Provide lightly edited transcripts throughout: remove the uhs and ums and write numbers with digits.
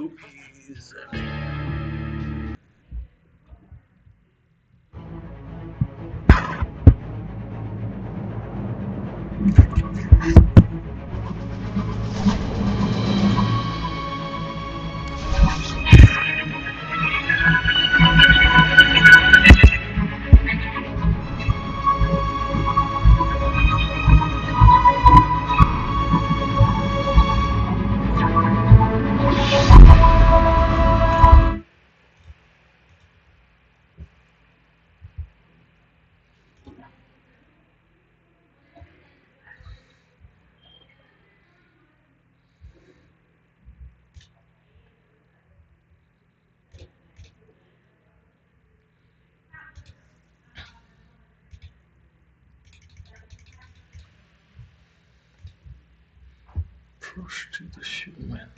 too easily. Push to the human.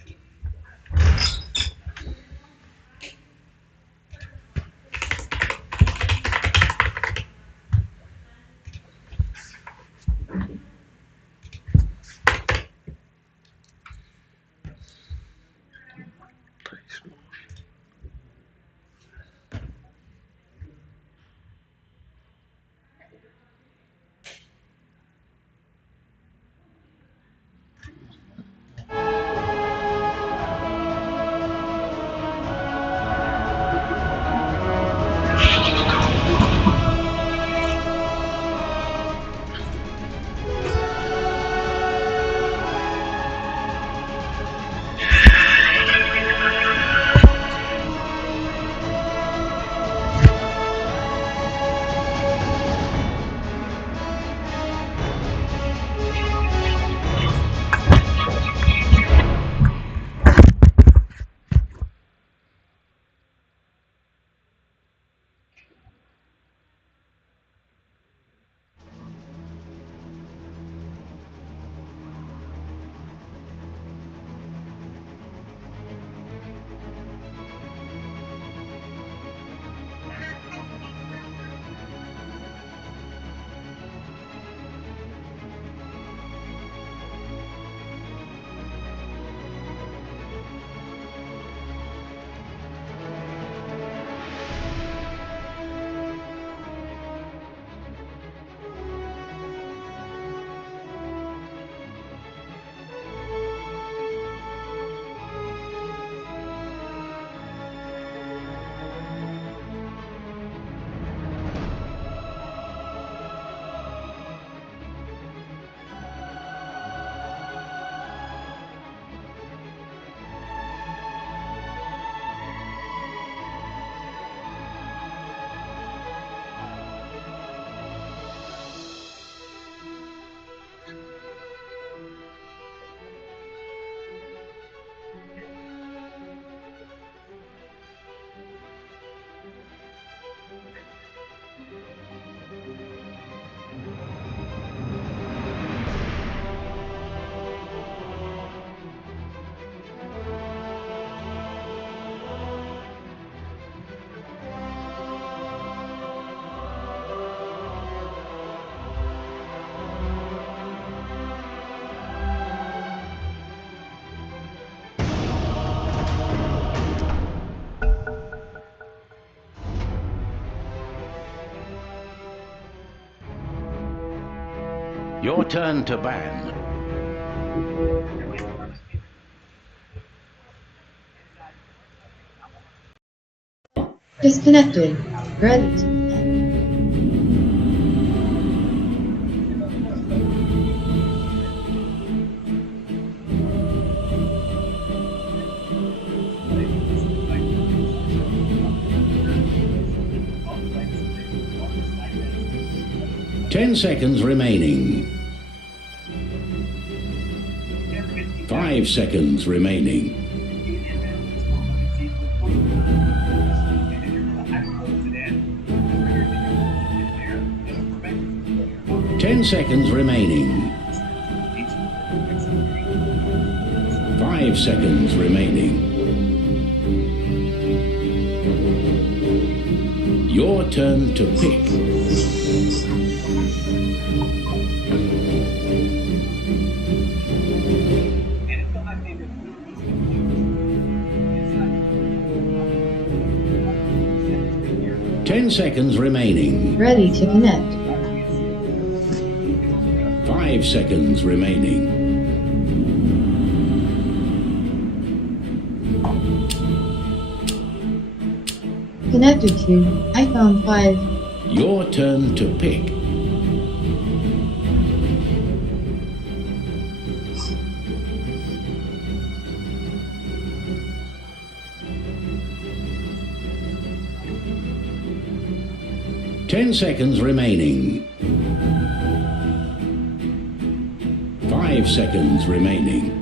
Your turn to ban. Disconnected. Ready. 10 seconds remaining. 5 seconds remaining. 10 seconds remaining. 5 seconds remaining. Your turn to pick. seconds remaining. Ready to connect. 5 seconds remaining. Connected to iPhone 5. Your turn to pick. Ten seconds remaining. 5 seconds remaining.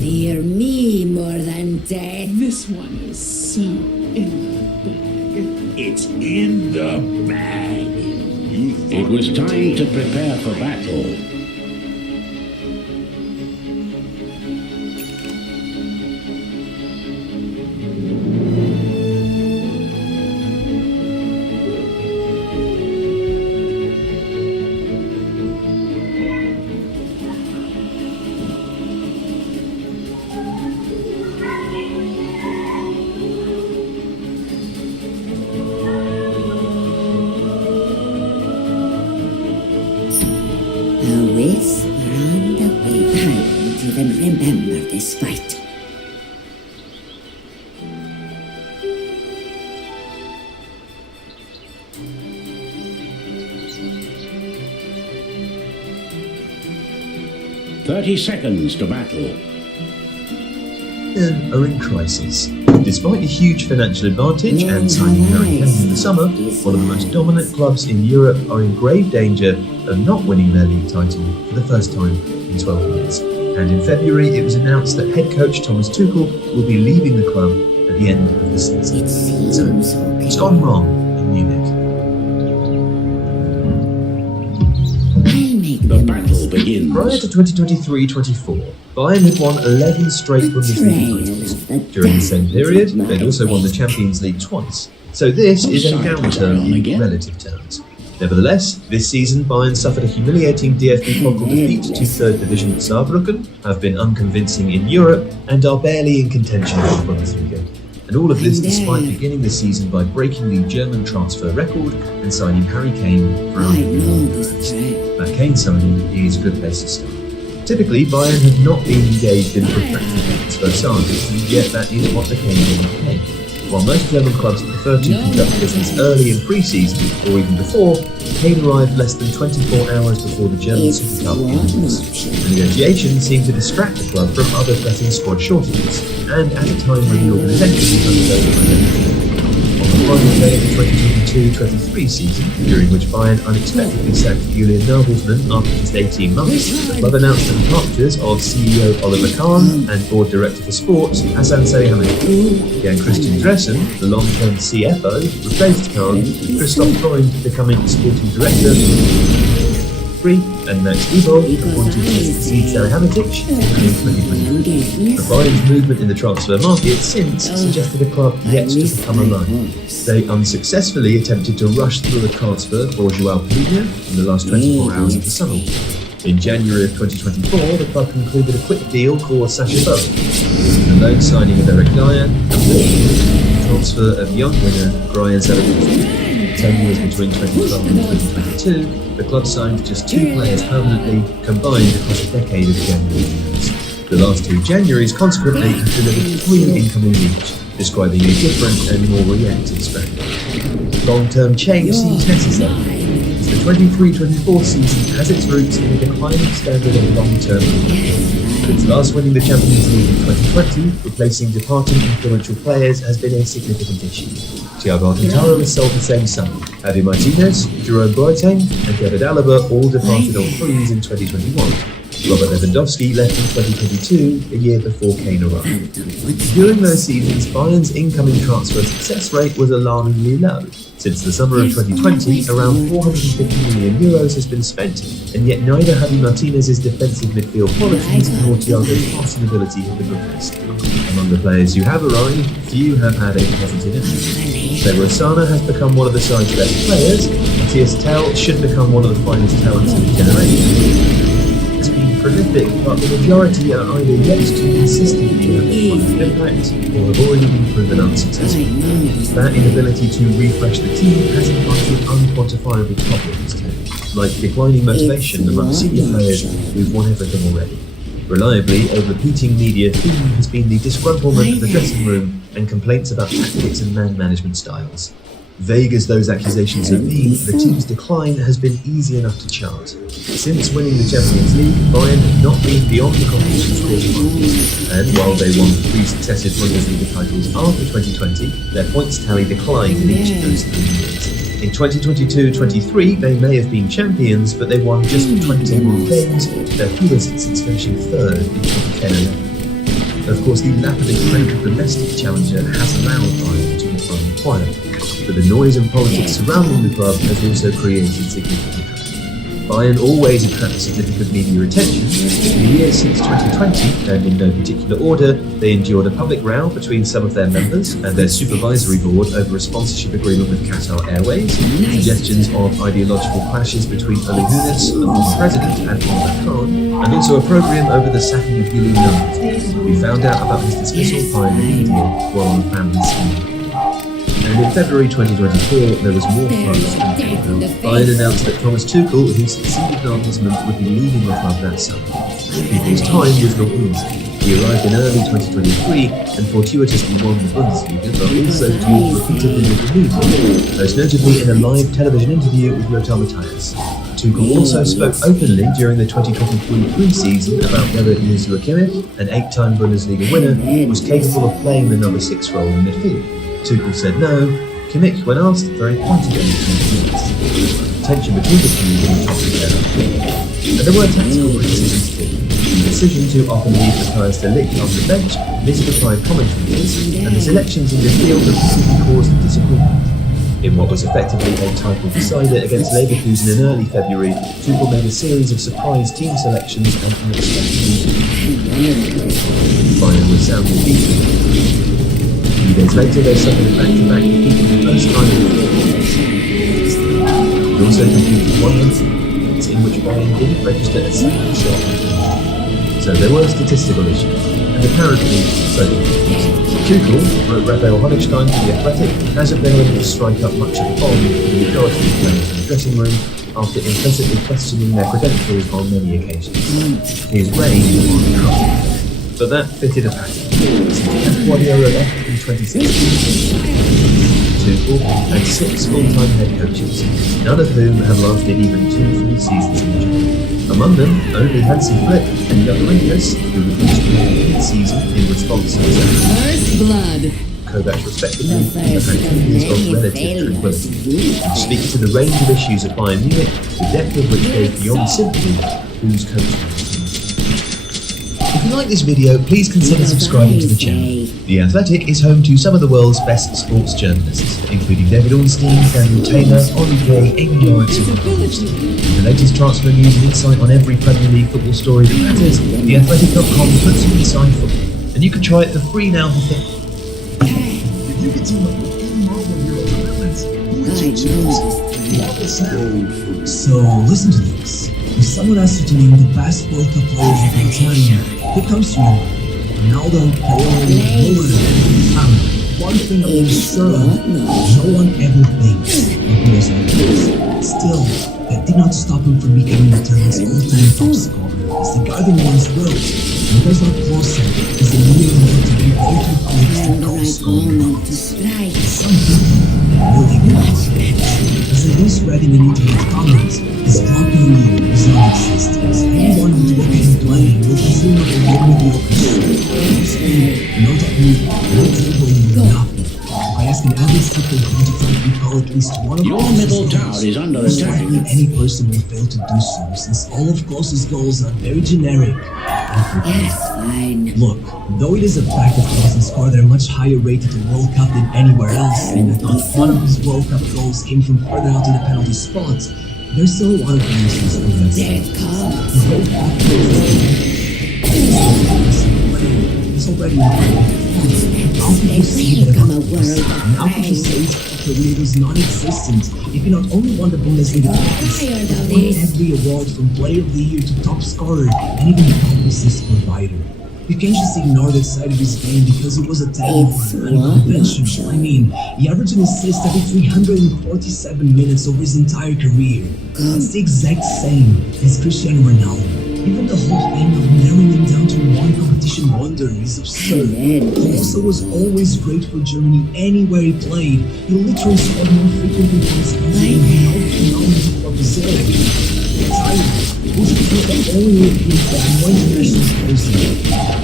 Fear me more than death. This one is so in the bag. It's in the bag. It was time to prepare for battle. A whisper on the way. I won't even remember this fight. Thirty seconds to battle. Bayern are in crisis. Despite a huge financial advantage and signing Harry Kane in the summer, one of the most dominant clubs in Europe are in grave danger of not winning their league title for the first time in 12 years. And in February, it was announced that head coach Thomas Tuchel will be leaving the club at the end of the season. It seems So, okay. what's gone wrong in Munich? I'll make The them battle begins. Prior to 2023-24, Bayern had won 11 straight Bundesliga titles. During the same period, they'd also won the Champions League twice. So this is a downturn in relative terms. Nevertheless, this season Bayern suffered a humiliating DFB Pokal defeat to third division Saarbrücken, have been unconvincing in Europe, and are barely in contention for the Bundesliga. And all of this despite beginning the season by breaking the German transfer record and signing Harry Kane for I know €100 this trail. That Kane signing is a good place to start. Typically, Bayern have not been engaged in protracted transfer sagas, and yet that is what became the Kane. While most German clubs prefer to conduct business early in pre-season or even before, Kane arrived less than 24 hours before the German It's Super Cup one begins. option. The negotiations seem to distract the club from other pressing squad shortages, and at a time when the organisation is undergoing identity. On the final day of the 2022-23 season, during which Bayern unexpectedly sacked Julian Nagelsmann after just 18 months, the club announced the departures of CEO Oliver Kahn and board director for sports Hasan Salihamidzic. Jan Christian Dressen, the long-term CFO, replaced Kahn, with Christoph Freund becoming sporting director. And Max Eberl appointed to succeed Salihamidzic in 2020. The Bayern's movement in the transfer market since suggested a club yet to become alive. They unsuccessfully attempted to rush through a transfer for Joao Pedro in the last 24 hours of the summer. In January of 2024, the club concluded a quick deal for Sacha Bowen. The loan signing of Eric Dyer and the transfer of young winger Brian Zaragoza. 10 years between 2012 and 2022, the club signed just 2 players permanently, combined across a decade of January deals. The last 2 Januaries, consequently, have delivered 3 incoming each, describing a different and more reactive strategy. Long-term change seems necessary, as the 23-24 season has its roots in a declining standard of long-term football. Since last winning the Champions League in 2020, replacing departing influential players has been a significant issue. Thiago Alcantara was sold the same summer. Javi Martinez, Jerome Boateng and David Alaba all departed on frees in 2021. Robert Lewandowski left in 2022, a year before Kane arrived. During those seasons, Bayern's incoming transfer success rate was alarmingly low. Since the summer of 2020, around €450 million has been spent, and yet neither Javi Martinez's defensive midfield qualities nor Thiago's passing ability have been replaced. Among the players who have arrived, few have had a positive impact. Pedro Sana has become one of the side's best players, Matthias Tell should become one of the finest talents of the generation. It's been prolific, but the majority are either yet to consistently have a positive impact or have already been proven unsuccessful. That inability to refresh the team has invited unquantifiable problems too, like declining motivation among senior players who've won everything already. Reliably, a repeating media theme has been the disgruntlement of the dressing room and complaints about tactics and man management styles. Vague as those accusations have been, the team's decline has been easy enough to chart. Since winning the Champions League, Bayern have not been beyond the competition's quarterfinals, and while they won 3 successive Bundesliga titles after 2020, their points tally declined in each of those 3 years. In 2022-23, they may have been champions, but they won just 21 games, their fewest since finishing 3rd in 2010-11. Of course, the lapidary crank of domestic challenger has allowed Bayern to become quiet, but the noise and politics surrounding the club has also created significant trouble. Bayern always attracts significant media attention. In the years since 2020, and in no particular order, they endured a public row between some of their members and their supervisory board over a sponsorship agreement with Qatar Airways, suggestions of ideological clashes between Uli Hoeneß, the former president, and Oliver Kahn, and also a programme over the sacking of Julian Nagelsmann. We found out about his dismissal by the media while on family scheme. And in February 2024, there was more buzz. Bayern announced that Thomas Tuchel, who succeeded Nagelsmann, would be leaving the club that summer. Tuchel's time was not easy. He arrived in early 2023 and fortuitously won the Bundesliga, but also toured repeatedly with the media, most notably in a live television interview with Lothar Matthäus. Tuchel also spoke openly during the 2023 pre-season about whether Joshua Kimmich, an 8-time Bundesliga winner, was capable of playing the number 6 role in midfield. Tuchel said no. Kimmich, when asked, very pointed answers. Tension between the two was top together. And there were tactical criticisms too. The decision to often leave Matthias de Ligt on the bench, misapplied commentators, and the selections in midfield repeatedly caused disappointment. In what was effectively a title decider against Leverkusen in early February, Tuchel made a series of surprise team selections and unexpectedly Bayern was soundly beaten. A few days later, they suffered a back-to-back defeat for the first time in the They also completed 100 in which Bayern didn't register a single shot. So there were statistical issues, and apparently so did Tuchel, wrote Raphael Honigstein for The Athletic, hasn't been able to strike up much of a bond with the majority of players in the dressing room after implicitly questioning their credentials on many occasions. His reign was uncomfortable, but that fitted a pattern. Since Guardiola left in 2016, Tuchel had 6 full-time head coaches, none of whom have lasted even 2 full seasons in the job. Among them, only Hansi Flick and Jan Rinkus, who were each given a season in response to his First blood. Kovac respectively, and the periods of relative tranquility, which speak to the range of issues at Bayern Munich, the depth of which goes beyond simply who's coaching. If you like this video, please consider subscribing to the channel. The Athletic is home to some of the world's best sports journalists, including David Ornstein, Daniel Taylor, Olivier, Amy Lawrence and Rob Ornstein. For the latest transfer news and insight on every Premier League football story that matters, theathletic.com puts you inside football, and you can try it for free now for free. If you could team up with any Marvel hero villains, who would you choose? So listen to this. If someone asks you to name the best World Cup players of all time, who comes to you? Ronaldo, Pelé, Ronaldo. One thing I'm sure of, no one ever thinks of who was like this. Still, that did not stop him from becoming the tournaments all-time top scorer. As the guy that once wrote, Miroslav Klose is the leader known to be very close to goal scoring. Some people really want it. As it is spreading in internet comments, his popular is non-existent. Anyone who's watching him play will presumably ask an average football fan to recall at least one of Your Klose's middle goals, tower is under most attack. likely any person will fail to do so, since all of Klose's goals are very generic and predictable. Yes, fine. Look, though it is a fact that Klose scored at a much higher rate at the World Cup than anywhere else, and that not one of his World Cup goals came from further out in the penalty spot, there's still a lot of reasons for that. There it comes. The whole fact is already how could you say that Become a about world this? And how could you say his career was non-existent if he not only won the Bundesliga twice, Tired of but won this. every award from Player of the Year to Top Scorer and even Top Assist Provider? You can't just ignore that side of his game because it was a technical It's and what? unconventional. I mean, he averaged an assist every 347 minutes over his entire career. That's the exact same as Cristiano Ronaldo. Even the whole thing of narrowing him down to one competition wonder is absurd. Klose was always great for Germany anywhere he played. He literally scored more frequently for his country than all the phenomenal club Zurich. Tired. Was the only European club in one international postseason.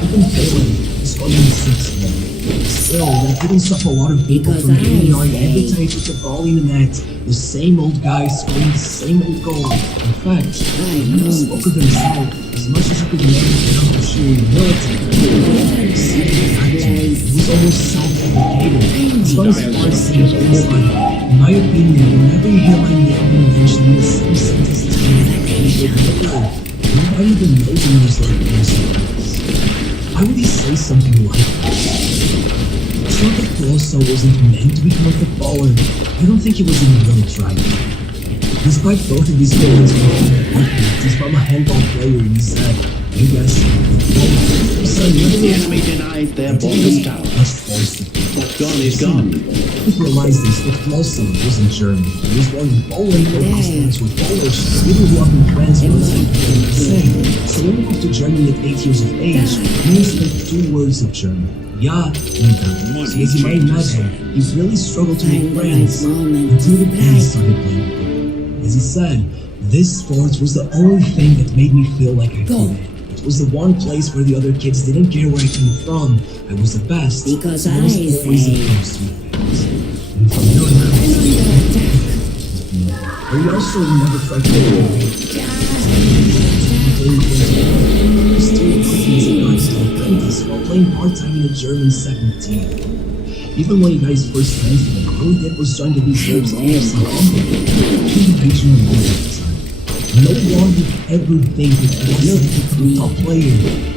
Even Poland is only 6-1. Still, that didn't stop a lot of people Because from getting I annoyed every say- time he put the ball in the net. The same old guy scoring the same old goal. In fact, he know spoke of himself as much as he could manage without the sheer humility. It was almost self-deprecating. As far as Farsi is concerned, in my opinion, whenever you hear my name being mentioned in the same sentence as Hitler, nobody even knows him as like this. Why would he say something like that? It's not that Klose wasn't meant to become a footballer. I don't think he was even really trying. Despite both of these goals he's from a handball player and he said, you guys, The enemy denied their bottom tower. must force it. What's gone is gone. You've realized this, but Klose wasn't German. He was born in Poland, but his parents were Polish. Even grew up in France, but was same. So when he moved to Germany at 8 years of age, he only spoke 2 words of German. Ja and da. So as you might imagine, he really struggled to make friends until the band started playing football. As he said, this sport was the only thing that made me feel like I fit. It was the one place where the other kids didn't care where I came from. I was the best. Because and I was I always say- the first with things. And from there on out, but he also never tried to while playing part-time in a German second team. Even when he got his first transfer, all he did was join the reserves of FC Hamburg, the regional league at the time. No one would ever think that he was a top player,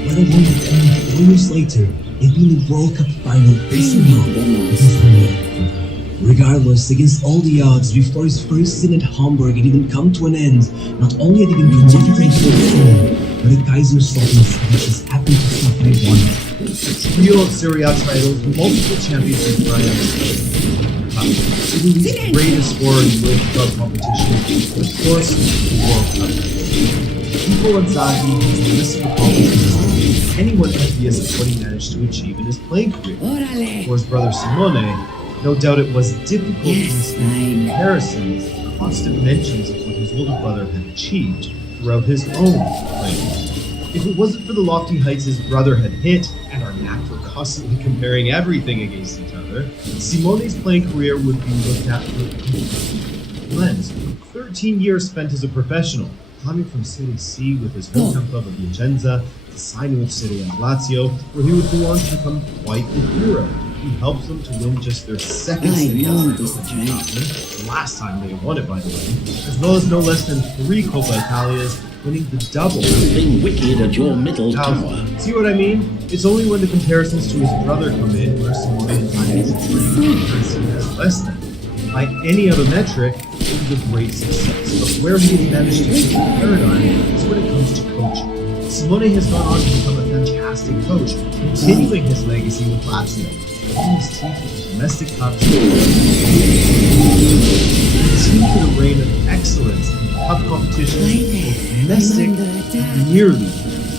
let alone that only 4 years later, he'd be in the World Cup final facing off with his home. Regardless, against all the odds, before his first season at Hamburg had even come to an end, not only had he been promoted to the first team, but the Kaiserslautern just happened to suffer one. Trio of Serie A titles, multiple championships for Ajax. Italy's greatest scorer in World Club competition, and of course, the World Cup. Pipo Inzaghi has the list of accomplishments anyone envious of what he managed to achieve in his playing career. For his brother Simone, no doubt it was difficult to receive comparisons, constant mentions of what his older brother had achieved throughout his own playing. If it wasn't for the lofty heights his brother had hit, and our knack for constantly comparing everything against each other, Simone's playing career would be looked at through a completely lens. 13 years spent as a professional, climbing from Serie C with his hometown club of Vicenza to signing with Serie A Lazio, where he would go on to become quite the hero. He helped them to win just their second Serie A title, the last time they won it, by the way, as well as no less than 3 Coppa Italias, winning the double. Something wicked at your middle tower. See what I mean? It's only when the comparisons to his brother come in where Simone is less than. By any other metric, it was a great success. But where he has managed to shift the paradigm is when it comes to coaching. Simone has gone on to become a fantastic coach, continuing his legacy with Lazio. His team to the domestic cups. The team to the reign of excellence in cup competitions, both domestic and nearly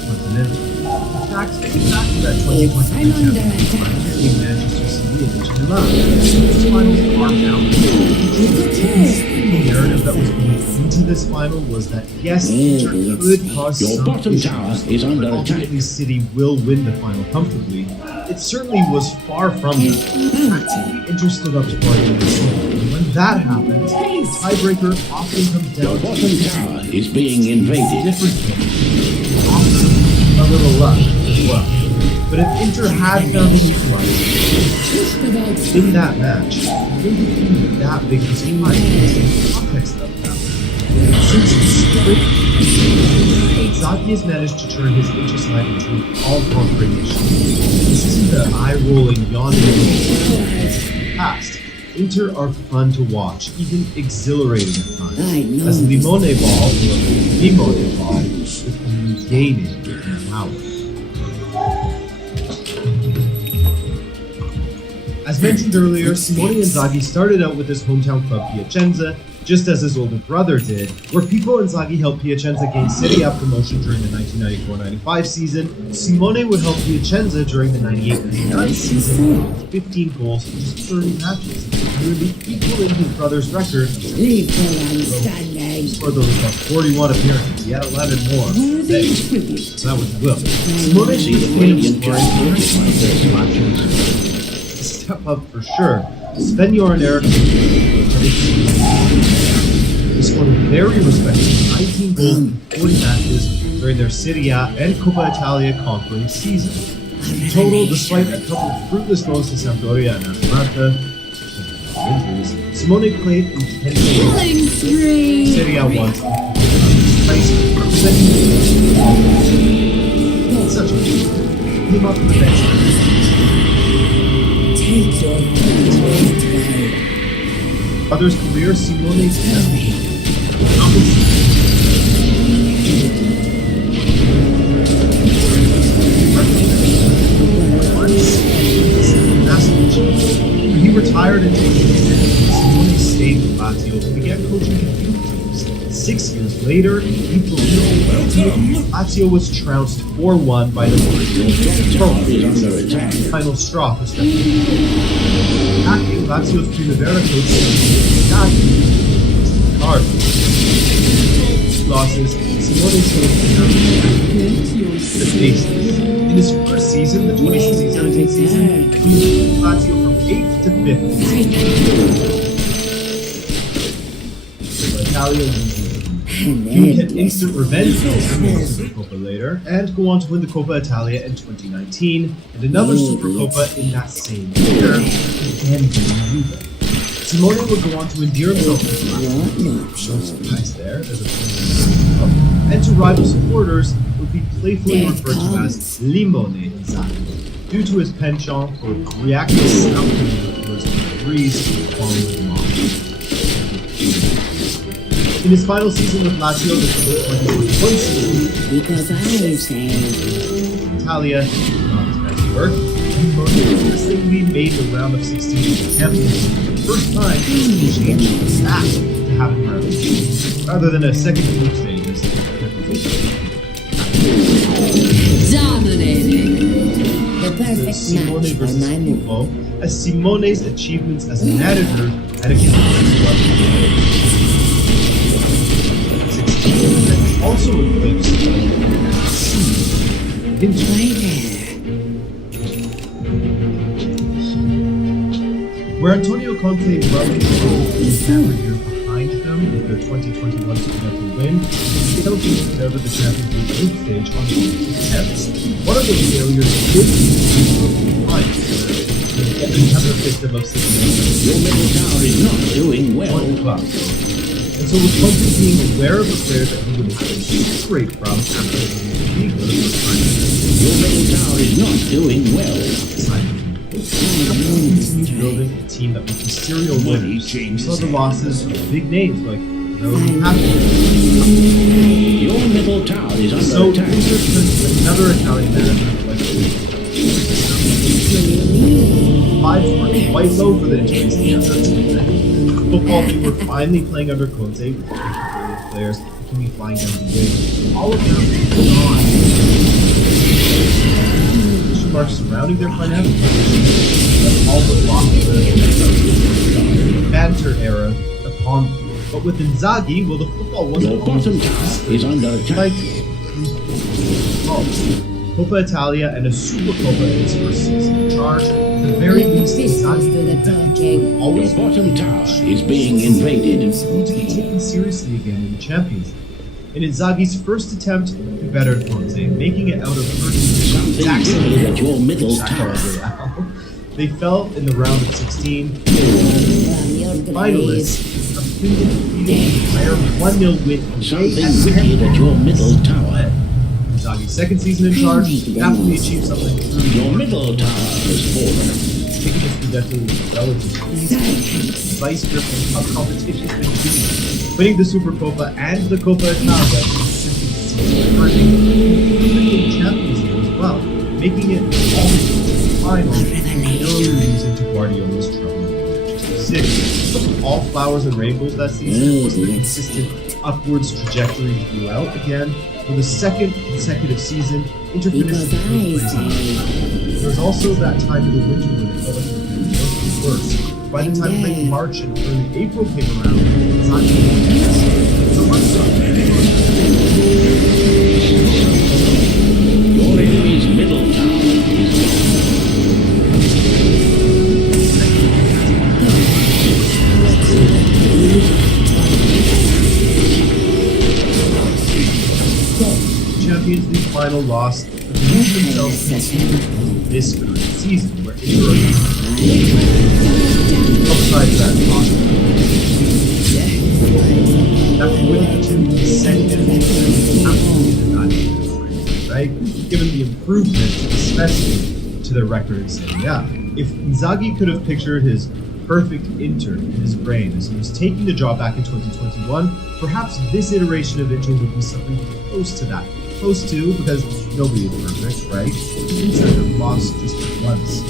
continental. In fact, think back to that 2020 Champions League between Manchester City and Inter Milan. This final far down. The narrative that was put into this final was that yes, Inter could cause Your some bottom issues, tower is but under ultimately attack. City will win the final comfortably. It certainly was far from that. Tactically, Inter stood up to Guardiola. And when that happens, the tiebreaker often comes Your down to bottom tower is being invaded. different things. Often a little luck as well. But if Inter had found a neutralizer in that match, it wouldn't be that big of a surprise in the context of that. Since Inzaghi has managed to turn his Inter side into an all-conquering machine. This isn't the eye-rolling, yawning past. Inter are fun to watch, even exhilarating at times, as Limone Ball, or Limone Ball, is regaining in power. As mentioned earlier, Simone Inzaghi started out with his hometown club Piacenza, just as his older brother did, where Pippo Inzaghi helped Piacenza gain Serie A promotion during the 1994-95 season. Simone would help Piacenza during the 98-99 season with 15 goals in just 30 matches, nearly equaling his brother's record. For those 41 appearances, he had 11 more. That was Will. Simone See the radiant just matches. Step up for sure. Sven Göran Eriksson scored a very respectable 19 goals in 40 matches during their Serie A and Coppa Italia conquering season. In total, despite a couple of fruitless loans to Sampdoria and Atalanta, injuries, Simone played in 10 games. Serie A once. Such a came up with the best. Others' career, Simone's when he retired in 2010, Simone stayed with Lazio and began coaching a few teams. 6 years later, he fulfilled Lazio was trounced 4-1 by the final straw for Stefano. Attacking Lazio's Primavera coach Card. Losses, Simone the basis. In his first season, the 2016-17 season, he moved Lazio from 8th to 5th. Italia he had instant revenge for the Supercoppa later, and go on to win the Coppa Italia in 2019, and another Supercoppa in that same year, again winning Juve. Simone would go on to endear himself to the no surprise there, as a and to rival supporters would be playfully referred to as Limone Inzaghi, due to his penchant for reacting snappily towards the degrees following him off. In his final season with Lazio, the 2021 season, because I say Italia, not his best work, he most consistently made the round of 16 of the Champions League for the first time since he changed the staff to having round of 16, rather than a second group stage as the perfect match for my move. as Simone's achievements as a manager had a also eclipsed where Antonio Conte rubbed every year behind them with their 2021 Scudetto win, they don't even deliver the Champions League group stage on the 10th. One of those failures could be the another victim of City. Your middle tower is not doing well. And so with Conte being aware of the players that he would have been great from after the league for the first time, Your middle tower is not doing well. He's building a team that would be serial winners. We saw the losses of big names like Melody Happy. Your middle tower is under So attack. another Italian manager like 5 were quite low for the injuries he had that season. Football team were finally playing under Conte with players keeping flying down the wing. All of them gone. Question marks surrounding their financial position have all but lost the banter era upon them. But with Inzaghi, well, the football wasn't Your bottom tower is under attack. Coppa Italia and a Supercoppa in his first season in charge. At the very least, Inzaghi Your always bottom tower is being invaded. need to be taken seriously again in the Champions League. In Inzaghi's first attempt, he bettered Conte, making it out of Something wicked at your middle tower. They fell in the round of 16. Finalists completed the entire 1-0 win away Something at wicked at your middle tower. Inzaghi's second season in charge, happily achieved something truly Your middle tower has fallen. taking the Scudetto with relative ease. Vice grip of competition continued, winning the Supercoppa and the Coppa Italia in Champions League as well, making it all the final losing to Guardiola's trouble. 6. All flowers and rainbows that season was the consistent upwards trajectory throughout again for the second consecutive season. Inter finished there was also that time in the winter when it felt like it was worse. By the time late March and early April came around, Your enemy's middle tower is Champions League final loss moved themselves into this current season, where Inter outside that possible. After winning 2 consecutive right? Given the improvement, especially to their record in Serie A. If Inzaghi could have pictured his perfect Inter in his brain as he was taking the job back in 2021, perhaps this iteration of Inter would be something close to that. Close to, because nobody is perfect, right? Inter have lost just once.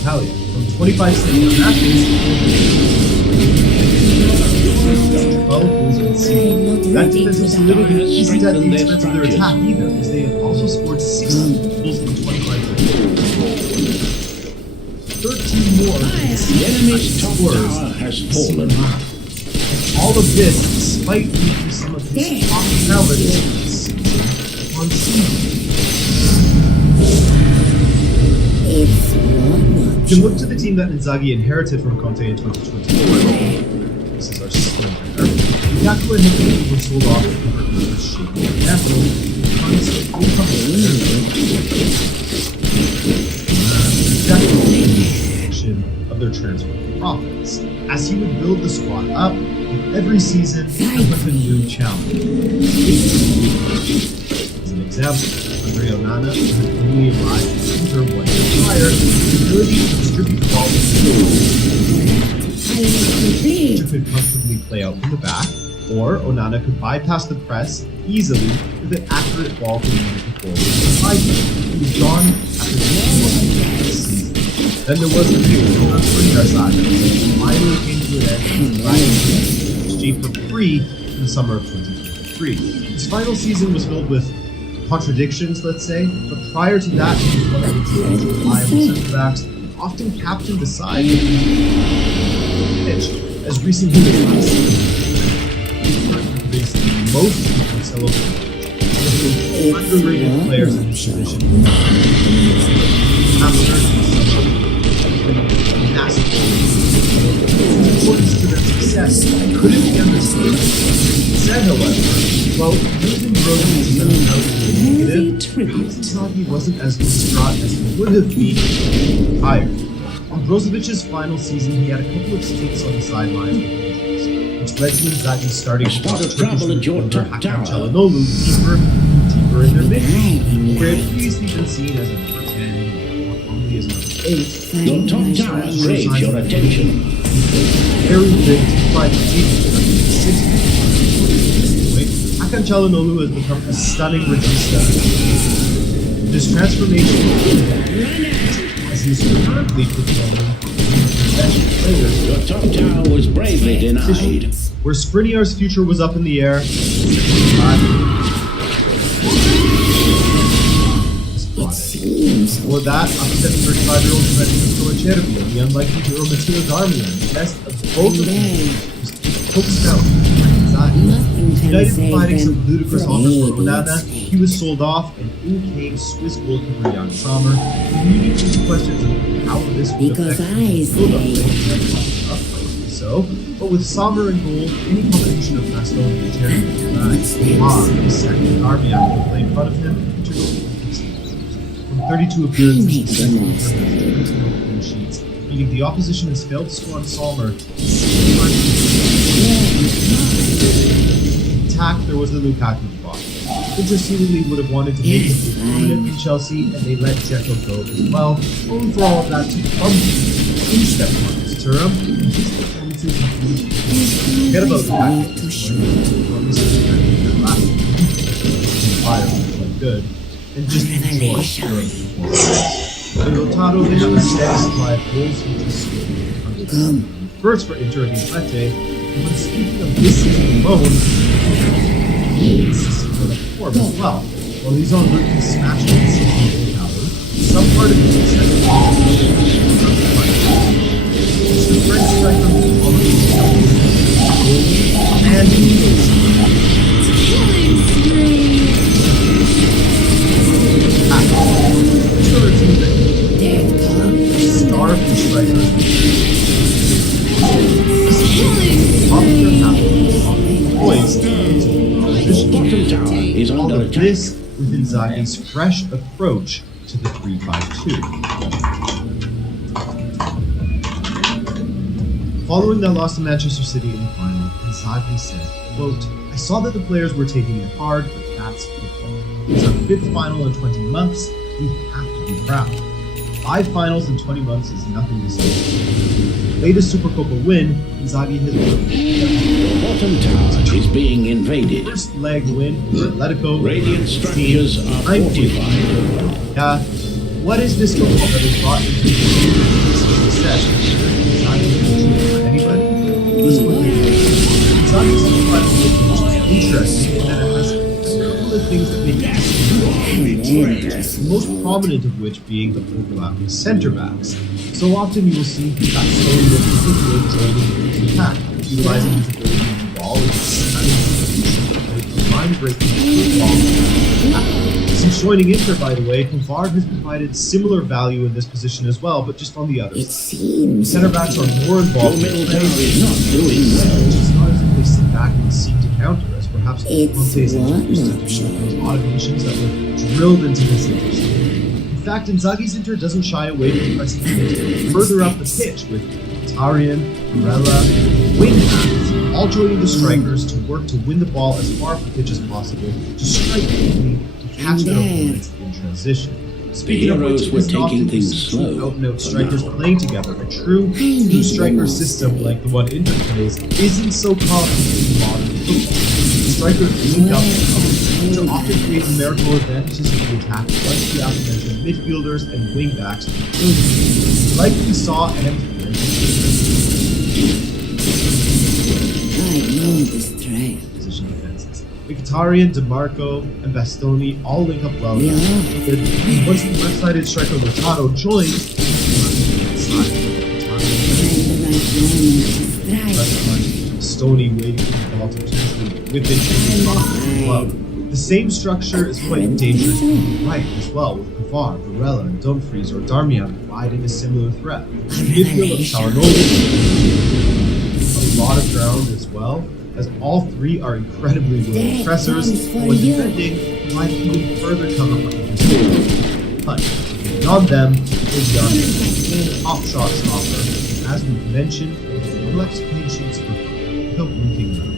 Italia. From 25 stadium matches, 12 goals conceded. That defensive solidity isn't at the expense of their attack either, as they have also scored 16 goals in 25 games. 13 more than the enemy's top tower has fallen. All of this, despite losing some of his top talents on season. You can look to the team that Inzaghi inherited from Conte in 2024. This is our spring there. Lukaku and Higuain were sold off for Hurt's shape. Therefore, of their transfer profits, as he would build the squad up with every season with a new challenge. As an example, Andre Onana, who newly arrived in Inter 1 year prior, the ability to distribute the ball could comfortably play out from the back, or Onana could bypass the press easily with an accurate ball from the forward beside him. He was gone after the season. Then there was the big Skriniar saga, which finally came to an end by exchanged for free in the summer of 2023. His final season was filled with contradictions, let's say, but prior to that, he was one of the most reliable centre-backs, often captained the side pitch, as recently as last season. Most people celebrate underrated players in his position. After massive importance to their success couldn't be understood. Said, however, while losing Brozovic is negative, Inzaghi wasn't as distraught as he would have been prior. On Brozovic's final season, he had a couple of stints on the sidelines with injuries, which led to Inzaghi starting to spot of trouble at your top tower. Calhanoglu deeper in their midfield, where it had previously been seen as a number 10 or only as number 8. Your top tower craves your attention. Very big to fight Hakan Calhanoglu has become a stunning regista. This transformation as he's currently performing professional players. Your top tower was bravely denied. Where Skriniar's future was up in the air. Before that, upset 35-year-old Francesco Acerbi and the unlikely hero Matteo Darmian. The best of both of them was coaxed out by Inzaghi. United providing some ludicrous offers for Onana, he was sold off, and in came Swiss goalkeeper Jan Sommer. Immediately questions of how this would affect his build-up. So, but with Sommer in goal, any combination of Bastoni and Terry the second Darmian who played in front of him took over. From 32 appearances, no clean sheets, meaning the opposition has failed to score on Sommer. Attack, there was the Lukaku block. Inter seemingly would have wanted to make it permanent in Chelsea, and they let Dzeko go as well, only for all of that to come in step Marcus Thuram. Forget about Lukaku. Fire was quite good, and just enjoy Thuram. In Lautaro, they have a steady supply of goals which is first for Inter against Lecce. And when speaking of this season alone, he's for the form as well. While he's on route to smash the season tower, some part of his success is the French striker who already and starving striker. Bottom tower is All under of attack. this with Inzaghi's fresh approach to the 3-5-2. Following that loss to Manchester City in the final, Inzaghi said, quote, "I saw that the players were taking it hard, but that's football. It's our 5th final in 20 months. We have to be proud. 5 finals in 20 months is nothing to say." Latest Supercopa win, Inzaghi has won. The bottom tower is being invaded. First leg win for Atletico. Radiant structures are fortified. What is this football that is brought into this success? Anybody? Inzaghi's interesting in that it has a couple of things that make it the most prominent of which being the overlapping centre backs. So often you will see Bastoni in particular joining the attack, utilizing his ability to ball and line-breaking football. Since joining Inter, by the way, Pavard has provided similar value in this position as well, but just on the other It side. seems Centre backs are more involved Your in middle play, tower is not doing well. which is not as if they sit back and seek to counter us. Perhaps It's Conte's one introduced option. automations that were drilled into this Inter. In fact, Inzaghi's Inter doesn't shy away from pressing further up the pitch with Mkhitaryan, Barella, wing-backs, all joining the strikers to work to win the ball as far up the pitch as possible, to strike quickly, to catch their opponents in transition. Speaking of which, heroes were it's often taking you things see slow. two out-and-out strikers playing together. A true two-striker system like the one Inter plays isn't so common in modern football. Strikers link up to often create numerical advantages in the attack, like the aforementioned midfielders and wingbacks, like we saw at I know this trail. position defenses. Mkhitaryan, DeMarco, and Bastoni all link up well. Yeah. Once the left-sided striker Lautaro joins, Bastoni waiting for the ball to potentially whip into the box as well. The same structure is quite dangerous on the right as well, with Pavard, Barella, and Dumfries or Darmian providing a similar threat. The midfield of Çalhanoğlu, a lot of ground as well, as all three are incredibly low pressers, and when defending, provide even further cover for the But beyond them is Darmian, top shot stopper, and as we've mentioned, collects clean sheets for without leaking them.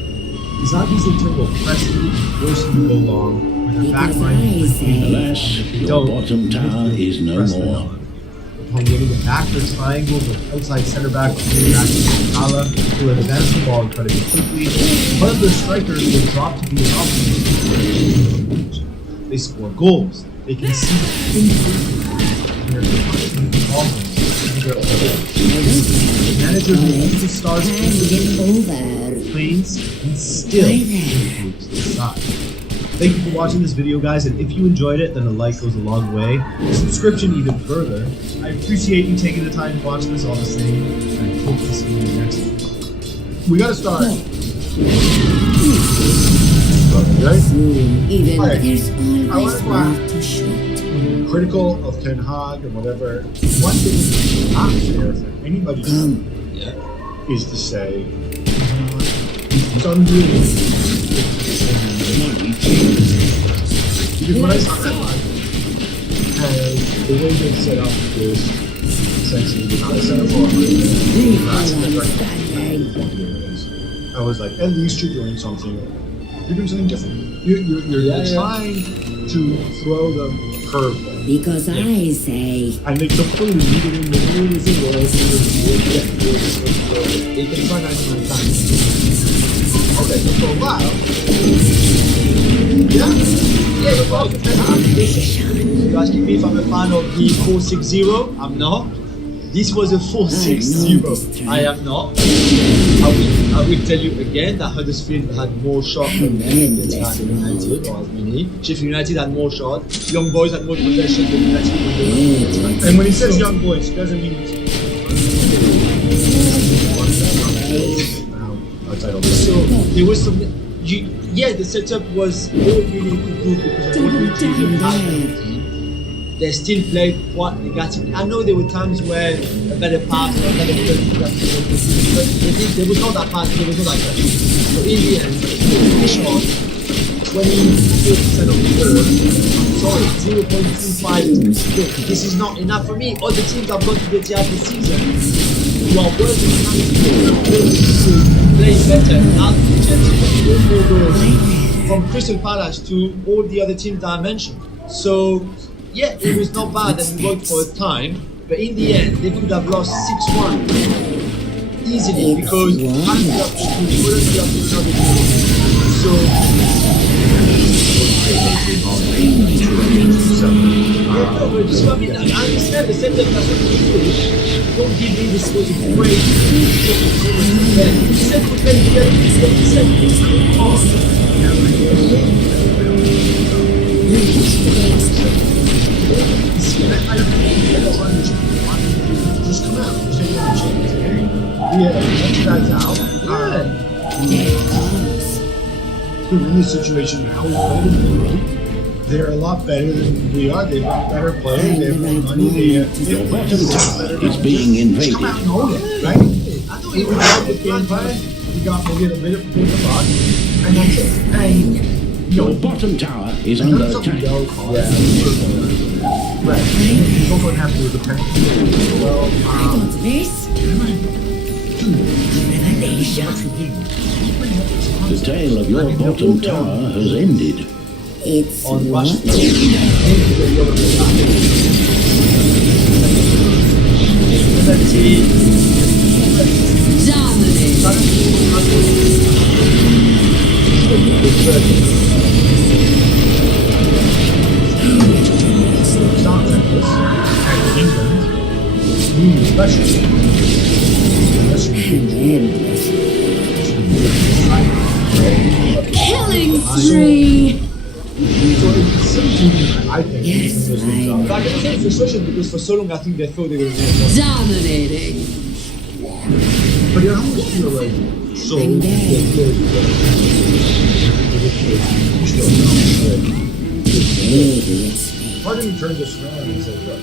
Inzaghi's Inter will press you, force you to go long, with a back line quickly. Alas, your bottom tower is no more. Upon winning a backdoor triangle with outside center back back Kala, who will advance the ball incredibly quickly. One of their strikers will drop to be an option. They score goals. They can see the manager who uses stars Over. planes and still improves the side. Thank you for watching this video, guys, and if you enjoyed it, then a like goes a long way. Subscription even further. I appreciate you taking the time to watch this all the same, and I hope to see you next week. We gotta start. Right? Even Alright. there's always I more wanna- to shoot. Critical of Ten Hag and whatever. One thing that's not fair for anybody to do is to say, it's unreal. Because when I saw that line, and the way they set up was essentially without a center forward, I was like, at least you're doing something. You're doing something different. You're trying to throw the curveball. Because I say, And they took the lead in the world as it was. They can try 99 times. Okay, so for a while. Yeah, it was. You asking me if I'm a fan of the 460? I'm not. This was a 460. I am not. I will tell you again that Huddersfield had more shots than United, or as many. Sheffield United had more shots. Young Boys had more possession than United. And when he says young boys, it doesn't mean it's outside of this. So there was some. The setup was all really good because of what we did happened. They still played quite negatively. I know there were times where a better pass or a better play, but there was not that pass, there was not that play. So in the end, the shot, 24% of the ball, sorry, 0.25. Look, this is not enough for me. Other teams have gone to the Etihad this season. You are working hard to play better. Now Chelsea got 4 goals from Crystal Palace to all the other teams that I mentioned. So yeah, it was not bad and we worked for a time, but in the end, they could have lost 6-1 easily because Hands up to another goal. So, I understand the setup that's what you do. Don't give me this was a great set just come out. Let's guys out. They're in this situation now. They're a lot better than we are. They've got better players. They have more money. Your bottom tower is being invaded. Come out and own it, right? I know even without the game plan, you got maybe a bit of the box, and that's it. And Your bottom tower is under attack. Right. You don't have to do the penalty. Well, this? The tale of your bottom tower has ended. It's on what? Killing spree. I think Yes, right. but I can say frustration because for so long I think they thought they were going to Dominating. But you almost feel like so part of me turned this around and said, look,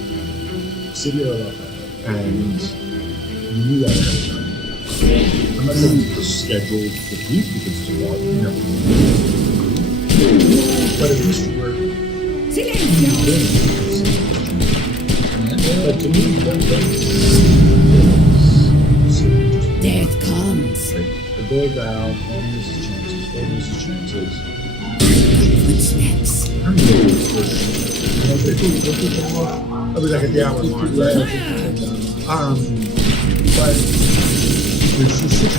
City are a lot better. And you knew that ahead of time. I'm not saying the schedule defeat because it's a lot, you never know. But at least you were but to me, There it comes. the goal down, all misses chances. What's next? I was like a downward line, right? But there's just such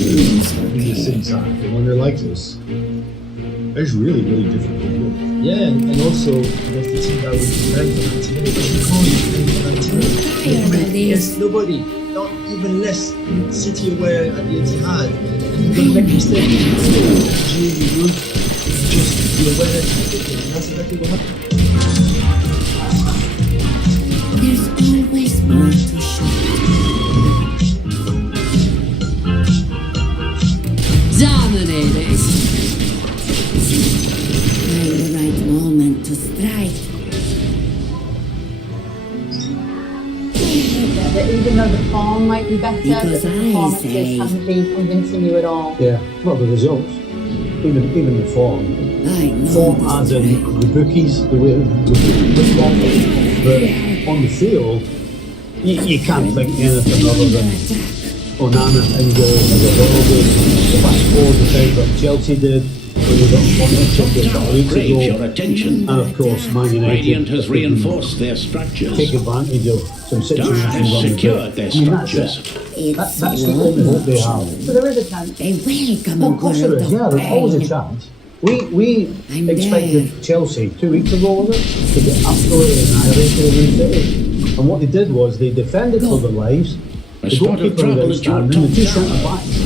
in the city side, and when they're like this, it's really, really difficult to do. Yeah, and also against the team that was defending the 19, against nobody, not even less City aware at the Etihad. And you can make mistakes. Really good. Just you're winning. That's exactly what happened. There's always more to show. Dominating. Find the right moment to strike. That even though the form might be better, Because the I performances say- haven't been convincing you at all. Yeah, not the results. Even the form. I know Form this as is in right. the bookies, the way the form. But on the field, you can't think anything other than Onana and go as a horrible. The fast forward defence that Chelsea did. When we got on the ticket a couple of weeks Craves your ago. attention. And of course, Man United. Radiant has have reinforced their structures. Take advantage of some situations. Dire has on the secured pitch. their I mean, that's structures. it. It's That's the your only hope they have. So there is a chance. They welcome Well, a of course there world is, of yeah, there's always a pain. chance. We I'm expected there. Chelsea 2 weeks ago, was it, to get absolutely annihilated in City. And what they did was they defended for their lives. A The spot of goalkeeper trouble was at your outstanding, the two top centre tower. backs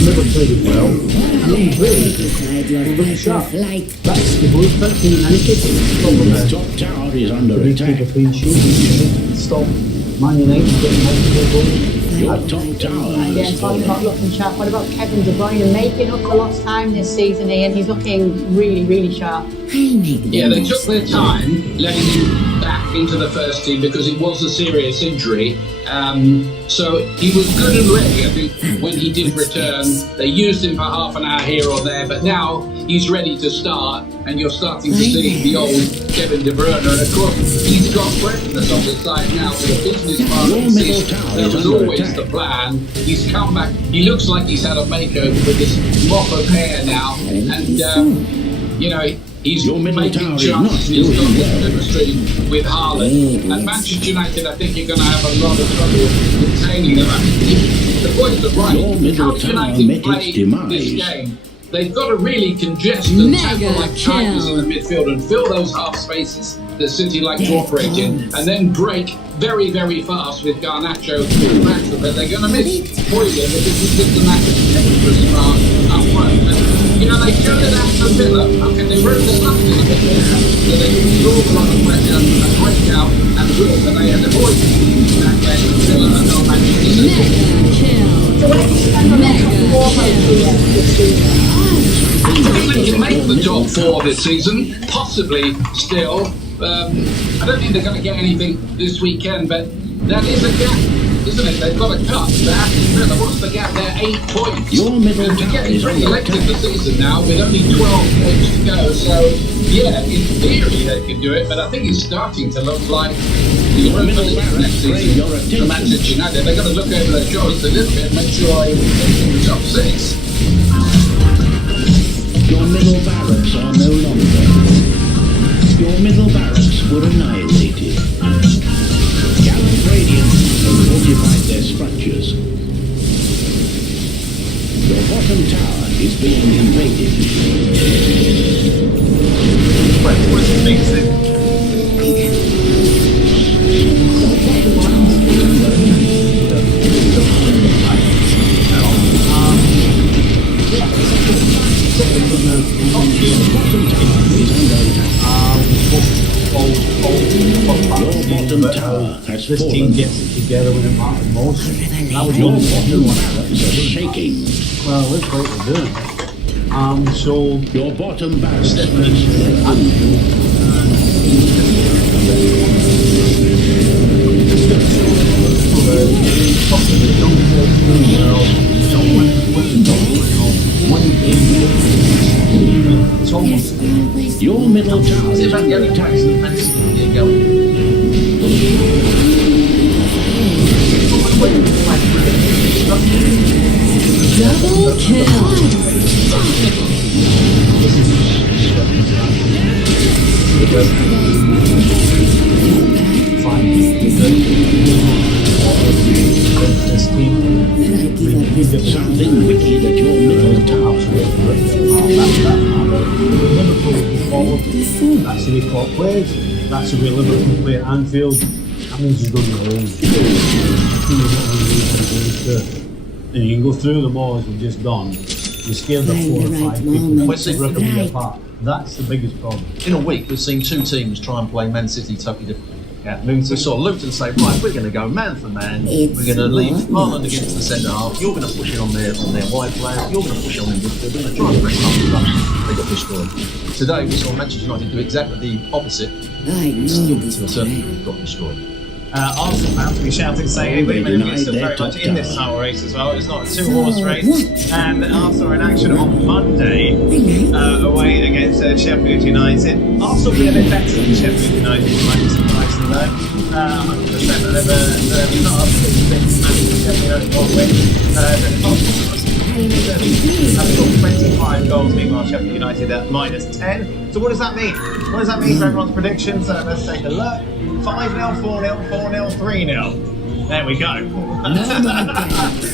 never played it well. And then really, Decide your look fight or sharp. flight. That's the blueprint for United. Problem The is, top tower is under they need to keep attack. a clean sheet. Stop Man United getting multiple goals. Your top tower And again, has talking about fallen. looking sharp, what about Kevin De Bruyne making up for lost time this season, Ian? He's looking really, really sharp. I'll make the Yeah, they most took their of it. time letting him back into the first team because it was a serious injury. So he was good and ready, I think, when he did return. They used him for half an hour here or there, but now he's ready to start, and you're starting to see the old Kevin De Bruyne. And of course, he's got freshness on the side now with the business part of the season. That was always the plan. He's come back. He looks like he's had a makeover with this mop of hair now, and you know. He's Your middle making tower is chances. not He's got doing this well. chemistry with Haaland. And Manchester United, I think you're going to have a lot of trouble containing them. I mean, the points are right. Your middle How do tower United met play its demise. this game? They've got to really congest and Mega tackle like tigers in the midfield and fill those half spaces that City like to operate in, and then break very, very fast with Garnacho and Rashford. But they're going to miss Hoyland because he's just a massive extra smart up front. And, you know, they showed it at the Villa. Okay, they wrote the stuff in the midfield, so they absorb a lot of pressure and break out and win. But they had avoided that game. Villa and not Manchester City. Mega kill. So where do you stand on that performance here this season? I think they can make the top four this season, possibly still. I don't think they're going to get anything this weekend, but that is a gap, isn't it? They've got a cut. What's the gap there? 8 points. Your middle They're tower getting is pretty under late in attack. the season now, with only 12 points to go. So, yeah, in theory they can do it, but I think it's starting to look like the Your middle Europa League barracks next crave season your for attention. Manchester United. They've got to look over their shoulders a little bit and make sure they get in the top 6. Your middle barracks are no longer. Your middle barracks were annihilated. Gallant Radiant have fortified their structures. Your bottom tower is being invaded. What's the big thing? Your bottom tower has This fallen. team gets it together when it matters most. That was Your only bottom one. barracks are shaking. Well, looks like they're doing. So Your bottom barracks Step in. is it's almost your middle tower See is if I can under get the attack. place that Man City are going. Double kill. this team. Something wicked at your middle tower. That's the way Klopp plays. That's the way Liverpool play at Anfield. That means you're going to lose. And you can go through them all as we've just done. You scared the Find 4 or the right 5 people. moment Let's to rip them strike. apart. That's the biggest problem. In a week, we've seen two teams try and play Man City totally differently. Yeah, we saw Luton say, right, we're going to go man for man. We're going to leave Haaland against the centre half. You're going to push it on their wide players. You're going to push it on their midfield. We're going to try and press up the front. They got destroyed. Today, we saw Manchester United do exactly the opposite. Still, to a certain degree, got destroyed. Arsenal fans will be shouting, saying we're still very much in this title race as well. It's not a two-horse race. And Arsenal are in action on Monday away against Sheffield United. Arsenal will be a bit better than Sheffield United, you might be surprised to know. 100% they're not up to this big match. Sheffield only one win. Have got 25 goals, meanwhile Sheffield United at -10. So what does that mean? What does that mean for everyone's predictions? Let's take a look. 5-0, 4-0, 4-0, 3-0. There we go.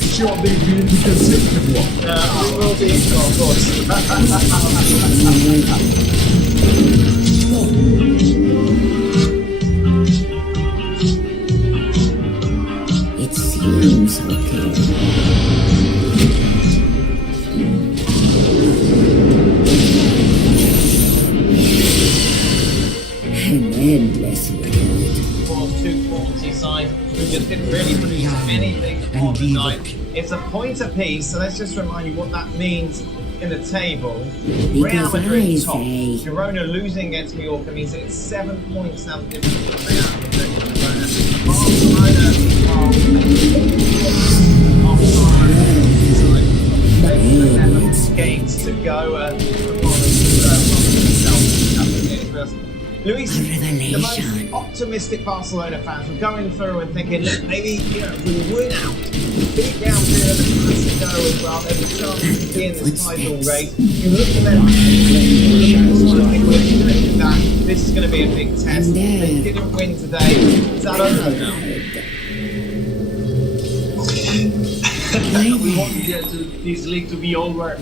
Sure, these be into consecutive one. We will be, of course. It seems okay. An endless world. Two quality sides who just didn't really produce anything on the night. It's a point apiece, so let's just remind you what that means in the table. Real Madrid top. Girona losing against Mallorca means that it's 7 points now, the difference between Real Madrid and Girona. Barcelona games to go Luis, the most optimistic Barcelona fans were going through and thinking, look, maybe if we win out, big round here at the Classico as well, there's a chance to be in this title race. You look at them, this is going to be a big test. They didn't win today. Is that over now? We want this league to be over.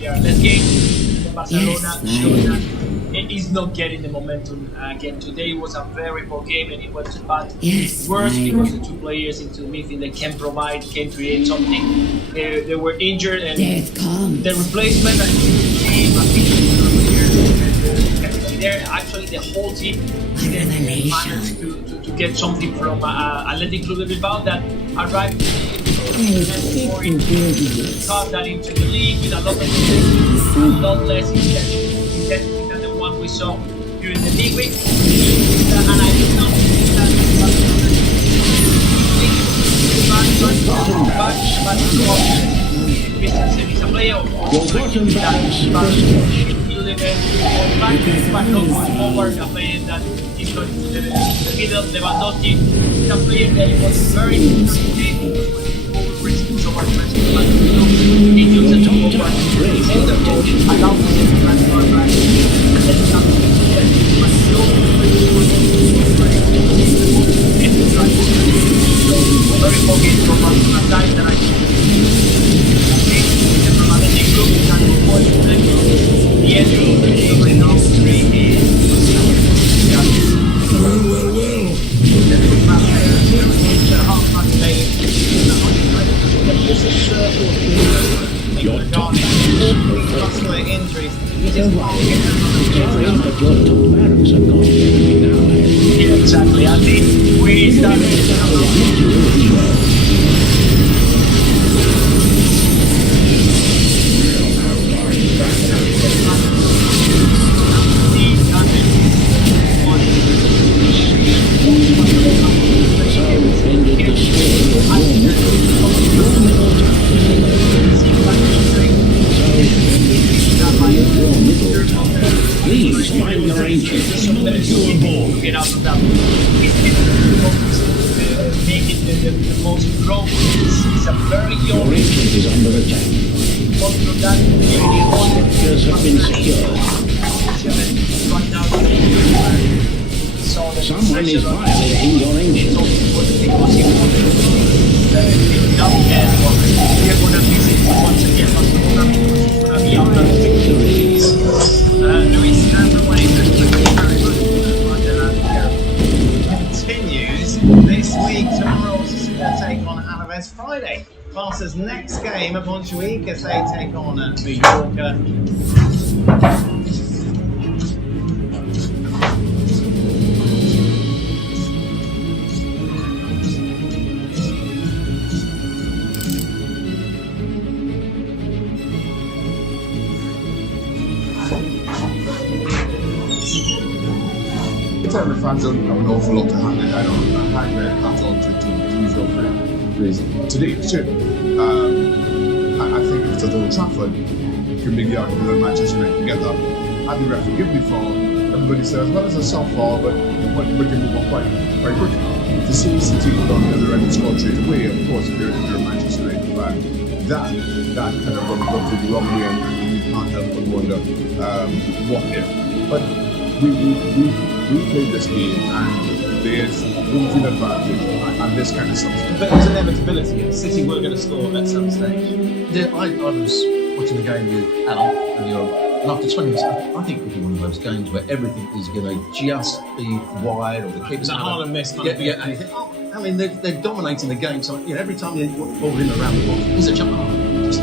Let's game. Barcelona showed that it is not getting the momentum again. Today was a very poor game and it was bad. Worse because the two players into the midfield they can create something. They were injured and the replacement that there actually the whole team didn't manage to get something from Athletic Club de Bilbao that arrived cut that into the league with a lot of a lot less intensity than the one we saw during the league week. And I do not think that he's a player of forward, a player that is going to the middle. Lewandowski is a player that was very so much he uses it to forward. He's in the coach, allows him to transfer back, and then very focused from a side that I think from Athletic Club can avoid the entry right now 3 muscular injuries. Yeah, exactly. I think we started Please mind your ancients. Get out of that. Make it the most growth. It's a very young. Your ancient is under attack. Structures have been secured. Someone is violating your ancient. Luis, continues this week. Tomorrow, Osasuna take on Alaves Friday. Barca's next game at Montjuic as they take on Mallorca. The fans don't have an awful lot to hand it. I don't hang their hat on to use your phrase. Today, too. I think if it's at Old Trafford, you can make the argument that Manchester United can get that. And the ref forgive me for everybody says, well, it's a soft fall, but we can move on quite quickly. To see City put on the other end and score straight away, of course, if you're a Manchester United fan, that kind of rubbed you the wrong way, and you can't help but wonder what if. But we played this game, and there's home field advantage and this kind of stuff. But there's inevitability. City were going to score at some stage. Yeah, I was watching the game with Alan earlier on, and after 20 minutes, I think it could be one of those games where everything is going to just be wide, or the keepers. That Haaland miss. And you think, I mean, they're dominating the game. So every time they ball in around the box, there's a jump. Because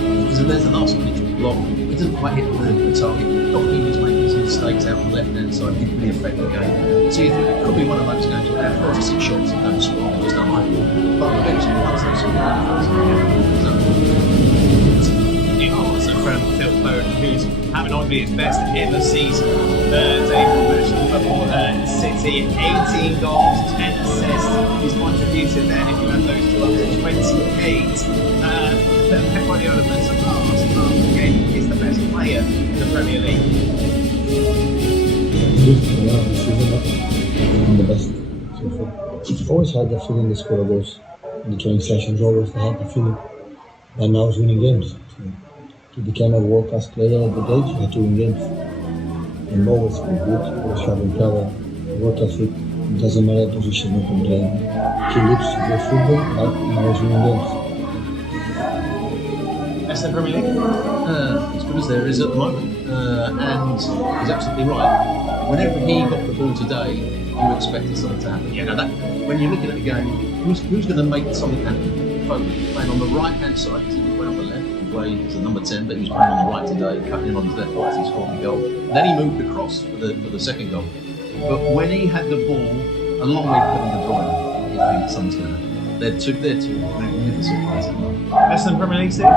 there's a last minute block. It doesn't quite hit the target. Doherty was making some mistakes out on the left-hand side, didn't really affect the game. So you think it could be one of those games where they have 5 or 6 shots and don't score. There's no idea. But eventually, once they score, also from Phil Foden, who's having arguably his best in the season. David mentioned before City, 18 goals, 10 assists. He's contributed there, if you add those two up to 28. Pep Guardiola mentioned last game, he's the best player in the Premier League. I'm the best so far. I've always had the feeling the score goals in the training sessions, always had the feeling. And now it's winning games. So to become a world-class player at the age, you have to win games. And always be good, always having power, work ethic. It doesn't matter the position you can play. He lives the football, but now it's winning games. That's the Premier League. As good as there is at the moment, and he's absolutely right. Whenever he got the ball today, you expected something to happen. You know that when you're looking at the game, who's going to make something happen? Foden playing on the right hand side, he went on the left. He's a number 10, but he was playing on the right today, cutting in on his left foot as he scored the goal. Then he moved across for the second goal. But when he had the ball, a long way putting De Bruyne, you think something's going to happen. They're two magnificent players. That's the Premier League, Steve.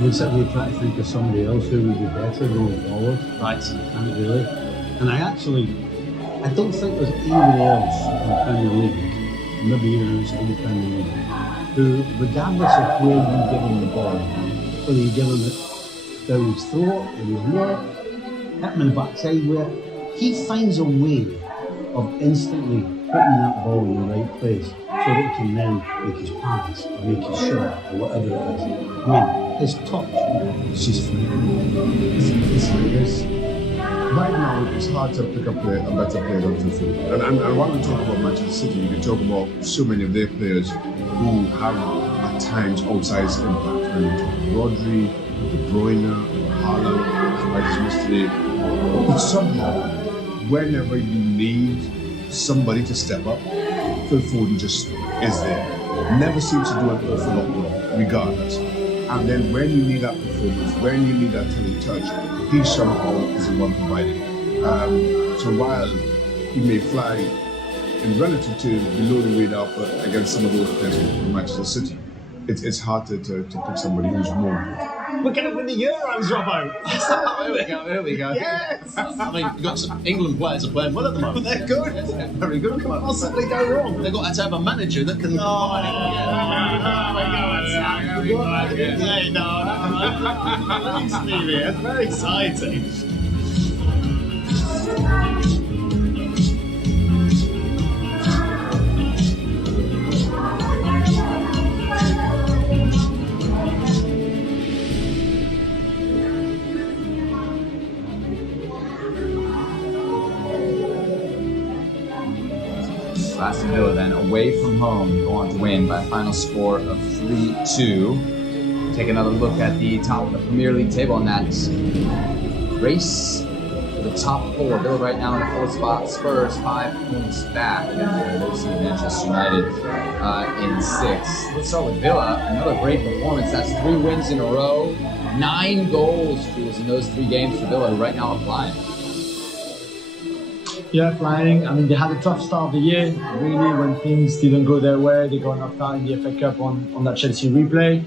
Looks like we're trying to think of somebody else who would be better going forward. Right. Can't really. And I don't think there's anybody else in the Premier League, maybe even outside the Premier League, who, regardless of where you give him the ball, whether you give him it down his throat, in his neck, hit him in the backside, where he finds a way of instantly putting that ball in the right place so that he can then make his pass or make his shot or whatever it is. I mean, his touch is just phenomenal. Right now, it's hard to pick up a better player than Tuchel. And while we talk about Manchester City, we can talk about so many of their players who have at times outsized impact. When we talk about Rodri, De Bruyne, Haaland, as I just today. But somehow, whenever you need somebody to step up, Phil Foden just is there. Never seems to do an awful lot wrong, regardless. And then when you need that performance, when you need that telling touch, he somehow is the one providing. So while he may fly in relative terms below the radar against some of those players from Manchester City, it's hard to pick somebody who's more. We're going to win the Euros, Robbo! Here we go. Yes! I mean, you've got some England players are playing well at the moment. They're good. They're very good. Come on. What's possibly go wrong? They've got to have a manager that can. Stevie, that's very exciting. Aston Villa then, away from home, go on to win by a final score of 3-2. Take another look at the top of the Premier League table, and that's race for the the top four. Villa right now in the fourth spot. Spurs 5 points back. And they see Manchester United in sixth. Let's start with Villa. Another great performance. That's 3 wins in a row. 9 goals, Jules, in those 3 games for Villa, who right now are flying. Yeah, flying. I mean, they had a tough start of the year, really, when things didn't go their way. They got knocked out in the FA Cup on that Chelsea replay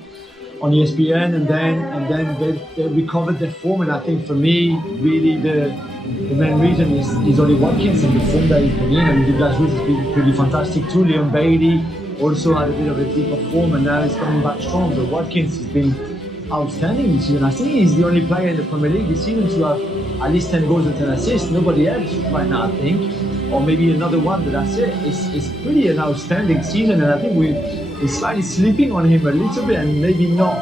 on ESPN, and then they recovered their form. And I think for me, really, the main reason is Ollie Watkins and the form that he's been in. I mean, Douglas Luiz has been pretty fantastic too. Leon Bailey also had a bit of a dip of form, and now he's coming back strong. But Watkins has been outstanding this season. I think he's the only player in the Premier League this season to have at least 10 goals and 10 assists. Nobody else right now, I think. Or maybe another one, but that's it. It's pretty an outstanding season, and I think we're slightly sleeping on him a little bit and maybe not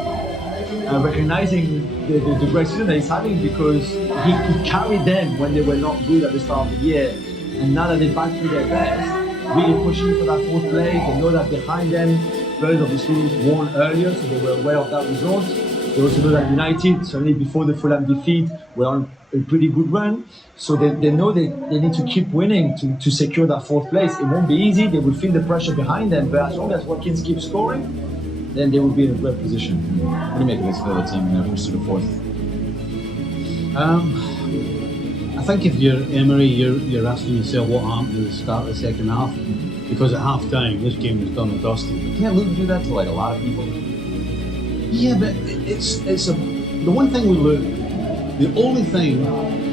recognizing the great season that he's having, because he carried them when they were not good at the start of the year. And now that they're back to their best, really pushing for that 4th place, they know that behind them, Spurs obviously won earlier, so they were aware of that result. They also know that United, certainly before the Fulham defeat, were on a pretty good run. So they know they need to keep winning to secure that 4th place. It won't be easy. They will feel the pressure behind them. But as long as Watkins keeps scoring, then they will be in a great position. What do you make of this Villa team in their push to the 4th? I think if you're Emery, you're asking yourself what happened at the start of the second half. Because at half time, this game was done and dusted. Can't Luton do that to like a lot of people? Yeah, but the one thing with Luton, the only thing,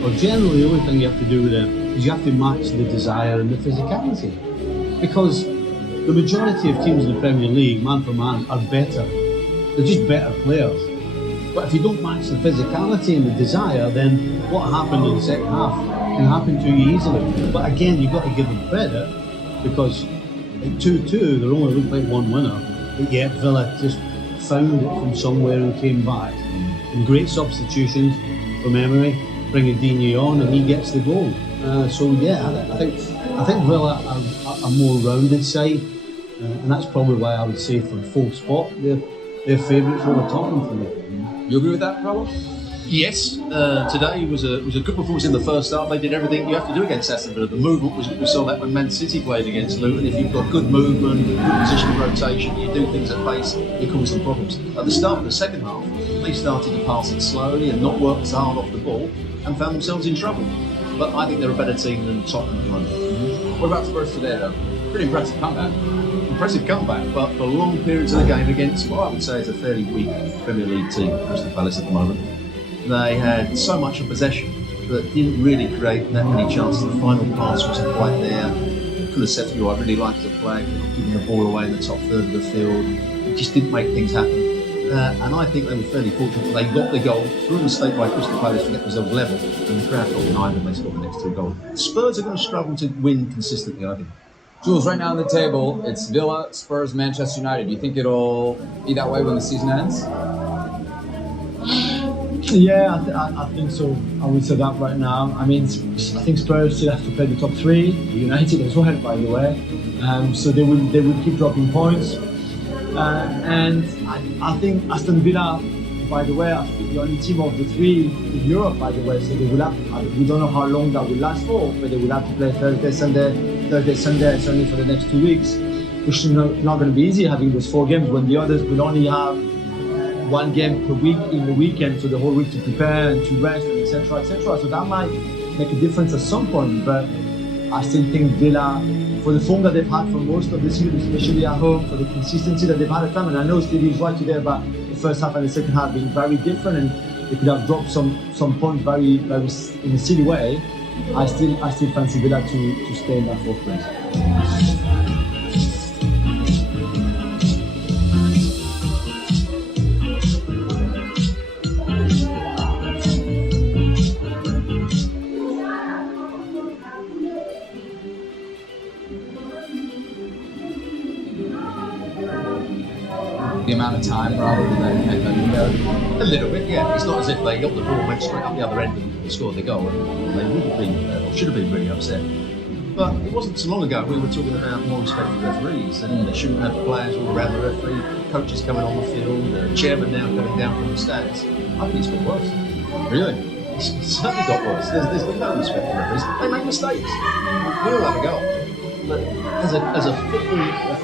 or generally the only thing you have to do with them, is you have to match the desire and the physicality. Because the majority of teams in the Premier League, man for man, are better. They're just better players. But if you don't match the physicality and the desire, then what happened in the second half can happen to you easily. But again, you've got to give them credit, because at 2-2, there only looked like one winner. But yet Villa just found it from somewhere and came back. And great substitutions from Emery, bringing Digne on, and he gets the goal. So yeah, I think Villa are a more rounded side, and that's probably why I would say for the 4th spot, they're favourites over Tottenham for me. You agree with that, Carlo? Yes, today was a good performance in the first half. They did everything you have to do against Aston Villa. The movement we saw that when Man City played against Luton. If you've got good movement, good positional rotation, you do things at pace, you cause them problems. At the start of the second half, they started to pass it slowly and not work as hard off the ball, and found themselves in trouble. But I think they're a better team than Tottenham at the moment. What about Spurs today, though? Pretty impressive comeback. Impressive comeback, but for long periods of the game against what I would say is a fairly weak Premier League team, Crystal Palace at the moment. They had so much of possession, but didn't really create that many chances. The final pass wasn't quite there. Could have said to you, I really liked the flag, giving the ball away in the top third of the field. It just didn't make things happen. And I think they were fairly fortunate. They got the goal through a mistake by Crystal Palace to get themselves level, and the crowd got behind them. They scored the next 2 goals. Spurs are going to struggle to win consistently, I think. Jules, right now on the table, it's Villa, Spurs, Manchester United. Do you think it'll be that way when the season ends? Yeah, I think so. I would say that right now. I mean, I think Spurs still have to play the top 3. United as well, by the way. So they will keep dropping points. And I think Aston Villa, by the way, are the only team of the 3 in Europe, by the way. So they will have. We don't know how long that will last for, but they will have to play Thursday, Sunday, and certainly for the next 2 weeks, which is not going to be easy having those 4 games when the others will only have 1 game per week in the weekend, so the whole week to prepare and to rest, and etc., etc. So that might make a difference at some point, but I still think Villa, for the form that they've had for most of the season, especially at home, for the consistency that they've had at time, and I know Stevie is right today about the first half and the second half being very different, and they could have dropped some points very in a silly way. I still fancy Villa to stay in that 4th place. The amount of time rather than a little bit, yeah. It's not as if they got the ball and went straight up the other end and scored the goal. They would have been, or should have been, really upset. But it wasn't so long ago we were talking about more respect for referees, and they shouldn't have players all around the referee, coaches coming on the field, the chairman now coming down from the stands. I think it's got worse. Really? it's certainly got worse. There's been no respect for referees. They make mistakes. We all have a go. But as a football,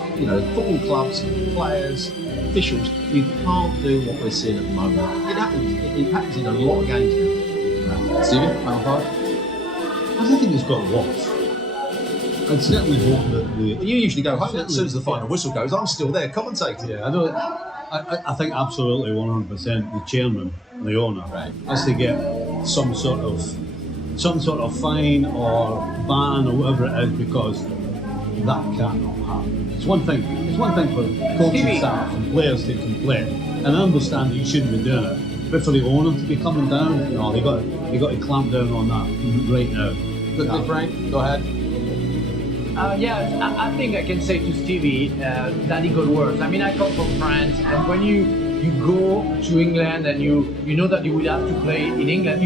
football clubs, players, officials, you can't do what we're seeing at the moment. It happens in a lot of games now. Stephen, final thought? I don't think it's got worse. I'd certainly hope that You usually go home as soon as the final whistle goes. I'm still there commentating. Yeah, I think absolutely 100% the chairman, the owner, has to get some sort of fine or ban or whatever it is, because that cannot happen. It's one thing for coaching staff and players to complain, and I understand that you shouldn't be doing it. But for the owner to be coming down, they got to clamp down on that right now. Quickly, Frank, go ahead. I think I can say to Stevie that it got worse. I mean, I come from France, and when you go to England and you know that you will have to play in England,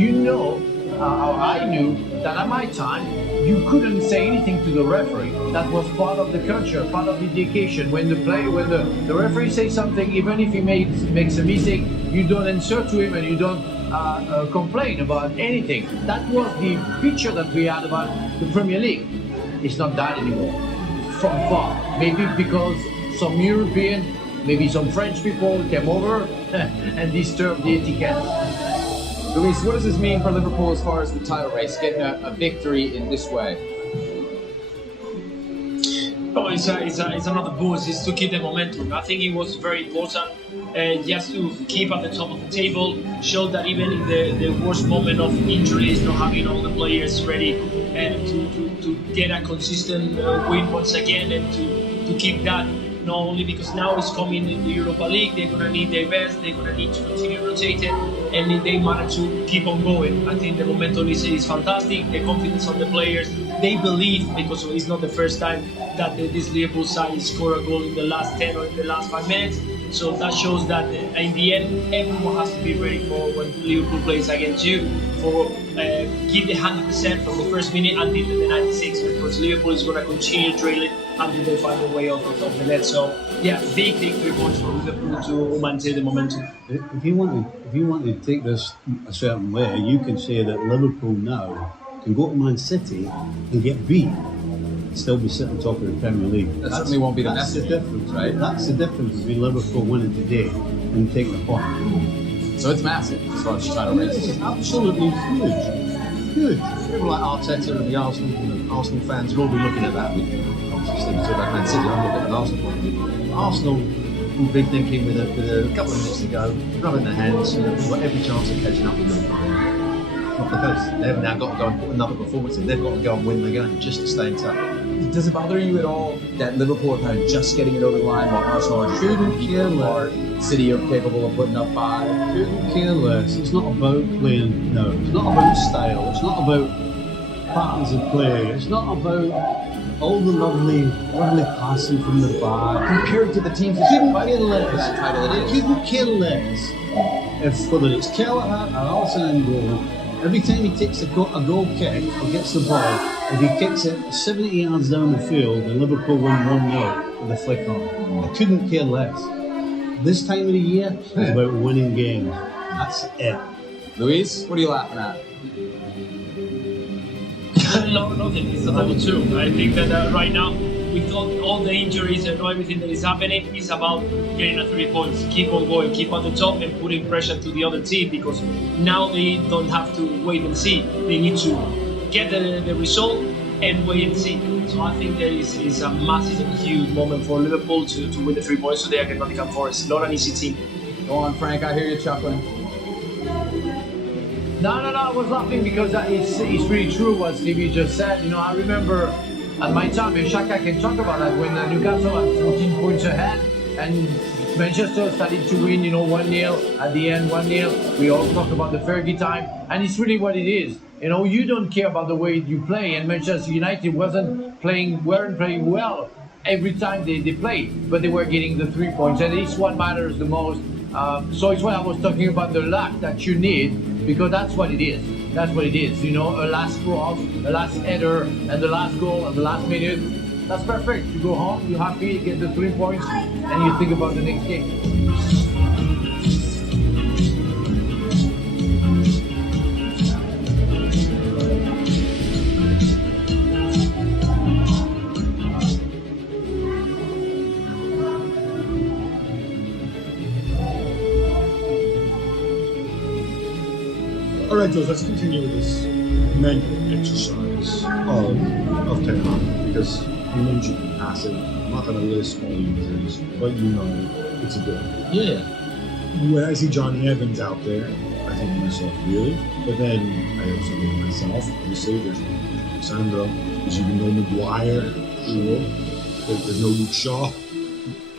I knew that at my time you couldn't say anything to the referee. That was part of the culture, part of the education. When the referee says something, even if he makes a mistake, you don't answer to him and you don't complain about anything. That was the picture that we had about the Premier League. It's not that anymore, from far. Maybe because some European, maybe some French people came over and disturbed the etiquette. Luis, what does this mean for Liverpool as far as the title race, getting a victory in this way? Oh, it's another boost. It's to keep the momentum. I think it was very important just to keep at the top of the table, show that even in the worst moment of injuries, not having all the players ready, and to get a consistent win once again, and to keep that, not only because now it's coming in the Europa League, they're going to need their best, they're going to need to continue rotating, and if they manage to keep on going, I think the momentum is fantastic, the confidence on the players, they believe, because it's not the first time that this Liverpool side scored a goal in the last 10 or in the last 5 minutes. So that shows that in the end, everyone has to be ready for when Liverpool plays against you, for give the 100% from the first minute until the 96, because Liverpool is going to continue drilling until they find a way out of the net. So yeah, big 3 points for Liverpool to maintain the momentum. If you want to take this a certain way, you can say that Liverpool now can go to Man City and get beat, still be sitting top of the Premier League. That certainly won't be the That's message. the difference, right? That's the difference between Liverpool winning today and taking the point. So it's massive as far as the title race. It's absolutely huge. People like Arteta and the Arsenal fans will all be looking at that. Obviously, we talk about Man City. I'm looking at an Arsenal point of view. Arsenal will be thinking with a couple of minutes to go, rubbing their hands. We've got every chance of catching up with them. Not the case. They've now got to go and put another performance in. They've got to go and win the game just to stay in touch. Does it bother you at all that Liverpool are kind of just getting it over the line while Arsenal are Couldn't care less. City are capable of putting up 5? Couldn't care less. It's not about playing now. It's not about style. It's not about patterns of play. It's not about all the lovely passing from the back. Compared to the teams that couldn't care less. That title it is. Couldn't care less if whether it's Kelleher or Alisson in goal. Every time he takes a goal kick or gets the ball, if he kicks it 70 yards down the field, and Liverpool win 1-0 with a flick on. I couldn't care less. This time of the year is about winning games. That's it. Luis, what are you laughing at? No, nothing. It's a level 2. I think that right now, with all the injuries and everything that is happening, it's about getting 3 points. Keep on going, keep at the top, and putting pressure to the other team, because now they don't have to wait and see. They need to get the result and wait and see. So I think there is a massive and huge moment for Liverpool to win the 3 points today against Nottingham Forest. Not an easy team. Go on, Frank. I hear you chuckling. No, I was laughing because it's really true what Stevie just said. I remember at my time, and Shaka can talk about that, when Newcastle had 14 points ahead and Manchester started to win, 1-0, at the end 1-0. We all talk about the Fergie time, and it's really what it is. You don't care about the way you play, and Manchester United weren't playing well every time they played, but they were getting the 3 points, and it's what matters the most. So it's why I was talking about the luck that you need, because that's what it is. That's what it is. A last cross, a last header, and the last goal at the last minute. That's perfect. You go home, you're happy, you get the 3 points, and you think about the next game. right, Joe, let's continue with this mental exercise of Ten Hag, because you mentioned passing. I'm not going to list all the injuries, but you know it's a good. Yeah. When I see Johnny Evans out there, I think to myself, really? But then I also think to myself, obviously, there's Sandro, there's even no Maguire, sure. There's no Luke Shaw.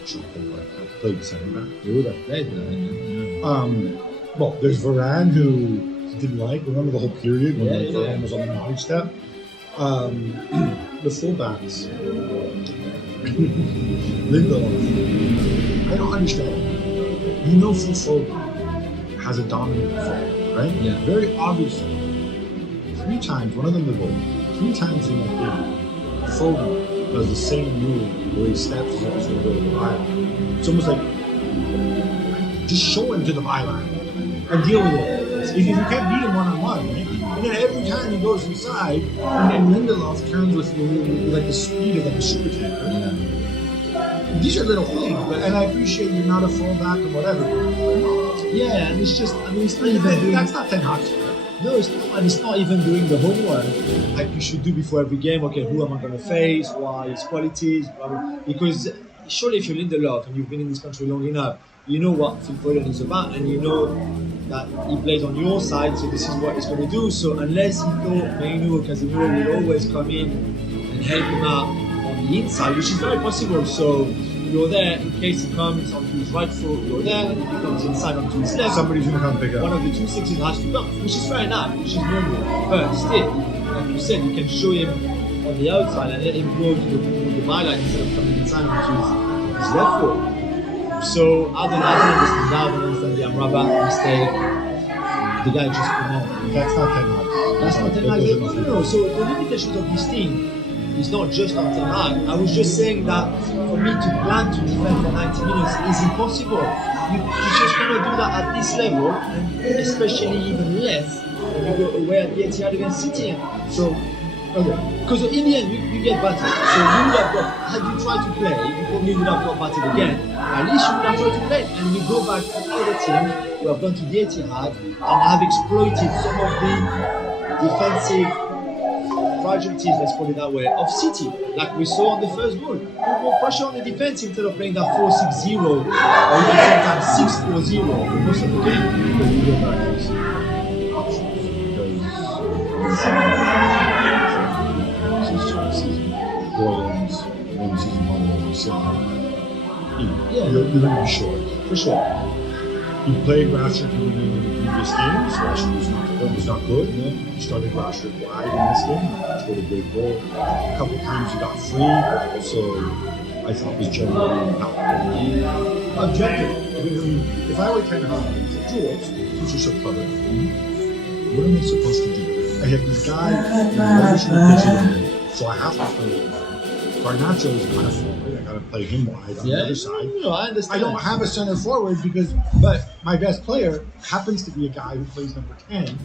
Shaw played the centre back. He would have played that. Well, there's Varane, who didn't like. Remember the whole period when Varane was on the knowledge step? The fullbacks. Lindelof. I don't understand. You know Phil Foden has a dominant foot, right? Yeah. Very obviously. 3 times, one of them the goal. 3 times in that game, Foden does the same move where he steps as if he's going to go to the byline. It's almost like just show him to the byline and deal with it. If you can't beat him one-on-one, right? And then every time he goes inside, and then Lindelof turns with like the speed of like a super tanker. These are little things, and I appreciate you're not a fullback or whatever. Yeah, and it's just, I mean, it's not even doing... That's not Ten Hag. No, it's not, and it's not even doing the homework like you should do before every game. Okay, who am I going to face? What are his qualities? Blah, blah. Because surely if you're Lindelof and you've been in this country long enough, you know what Phil Foden is about, and you know that he plays on your side, so this is what he's going to do. So unless he thought Mainu or Casemiro will always come in and help him out on the inside, which is very possible. So you're there in case he comes onto his right foot, you're there, and if he comes inside onto his left, somebody's going to come pick up. One of the 2 6s has to come, which is fair enough, which is normal. But still, like you said, you can show him on the outside and let him go to the byline instead of coming inside onto his left foot. So I don't understand the Amrabat mistake. The guy just could not. That's not Ten Hag. That's not Ten Hag. No. So the limitations of this team is not just on Ten Hag. I was just saying that for me to plan to defend for 90 minutes is impossible. You just cannot do that at this level, and especially even less when you go away at the Etihad against City. So, because in the end you get battered. So you would have got, had you tried to play, you probably would have got battered again. At least you would have tried to play, and you go back to other teams who have gone to the Etihad and have exploited some of the defensive fragilities, let's put it that way, of City, like we saw on the first goal. Put more pressure on the defense instead of playing that 4-6-0 or even sometimes 6-4-0 for most of the game. But you go back to the options Borderlands, one season home, you're going to be short. For sure. You played Rashford in the previous games. Rashford was not good. You started Rashford wide in this game. Scored a great goal. A couple of times you got free, so I thought was generally impactful. Objective. If I were Ten Hag, Jules, who's just a cover, what am I supposed to do? I have this guy in the position, so I have to play. Garnacho is kind of forward. I got to play him wide on the other side. No, I understand. I don't have a center forward but my best player happens to be a guy who plays number 10.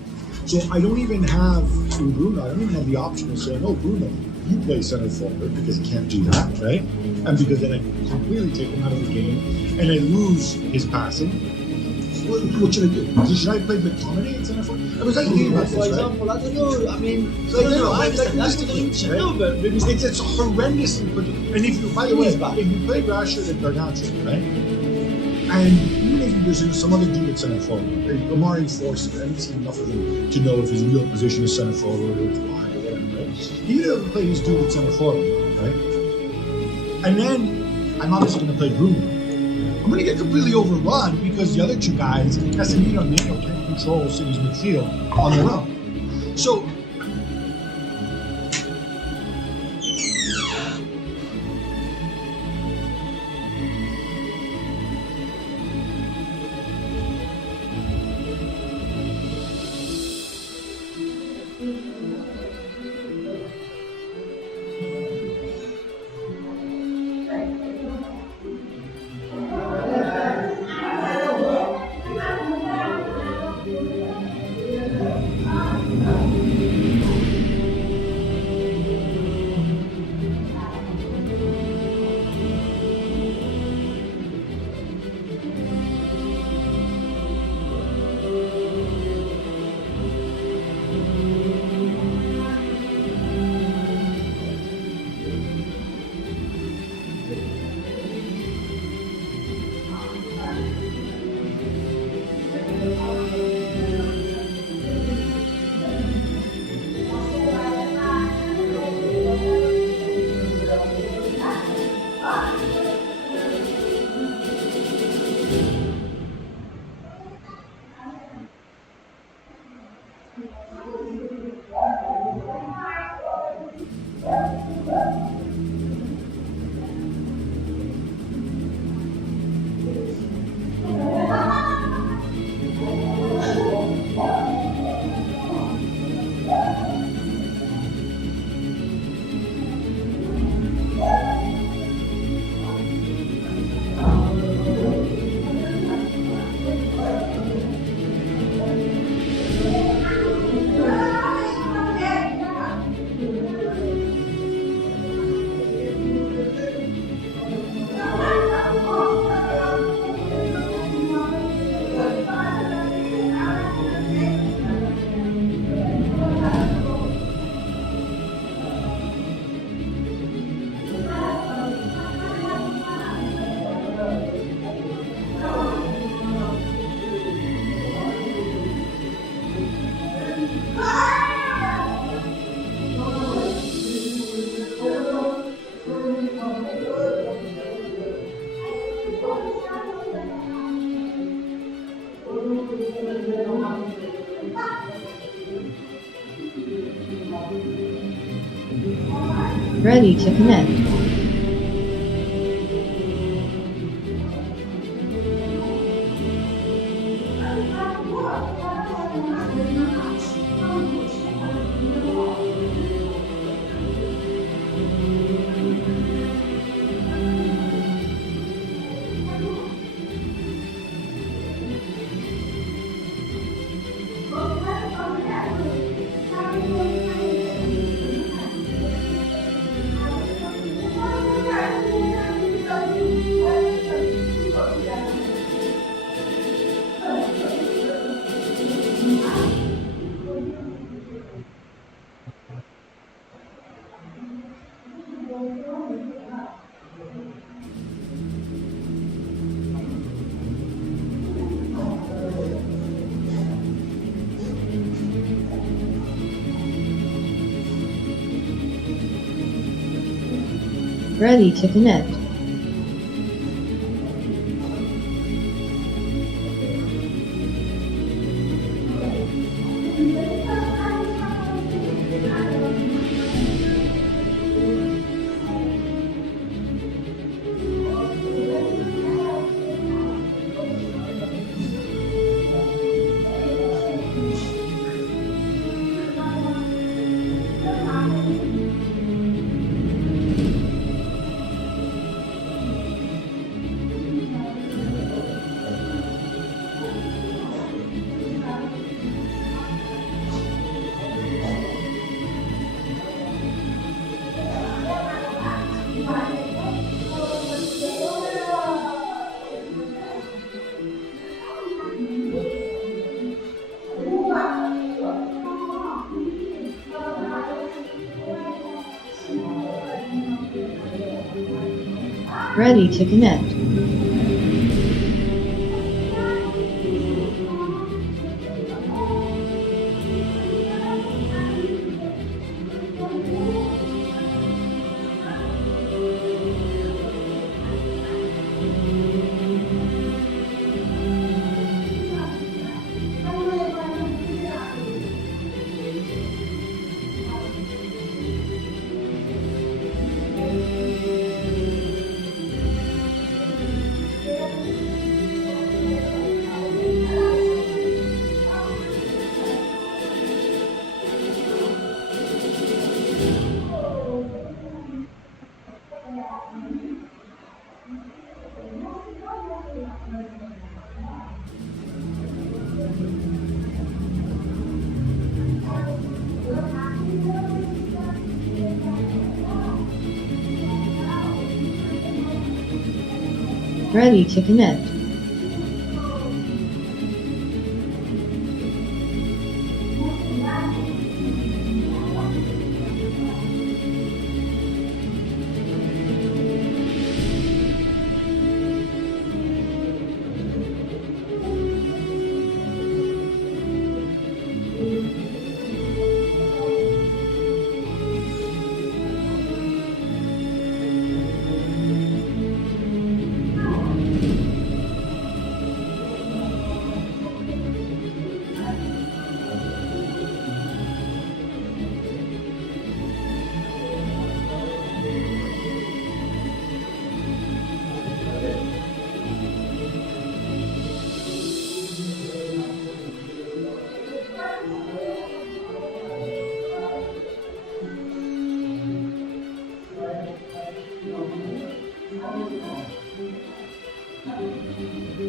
So I don't even have Bruno. I don't even have the option of saying, "Oh, Bruno, you play center forward," because he can't do that, right? And because then I completely take him out of the game and I lose his passing. What should I do? Should I play McTominay in center forward? I was thinking about this, for example, I don't know. I mean, I understand. That's the thing. No, but it's horrendous. And if you, by the way, if you play Rashford and Garnacho, right? And even if there's some other dude at center forward, Omari Forster, I haven't seen enough of him to know if his real position is center forward or it's wide or whatever, right? Even if you play this dude at center forward, right? And then I'm obviously going to play Bruno. I'm going to get completely overrun because the other 2 guys, Casemiro and Neto, can't control City's midfield on their own. So, Ready to connect. Ready to connect. Ready to connect. Ready to connect.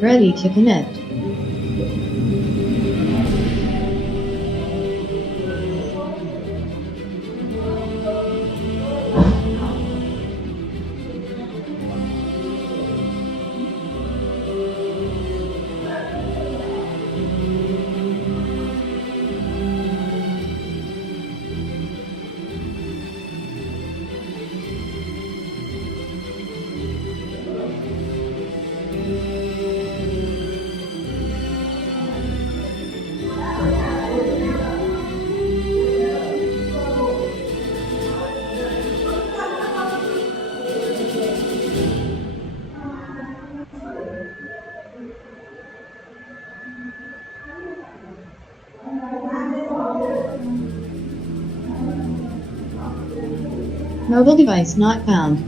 Ready to connect. Mobile device not found.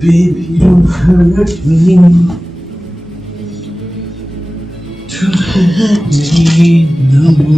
Baby, don't hurt me. Don't hurt me no more.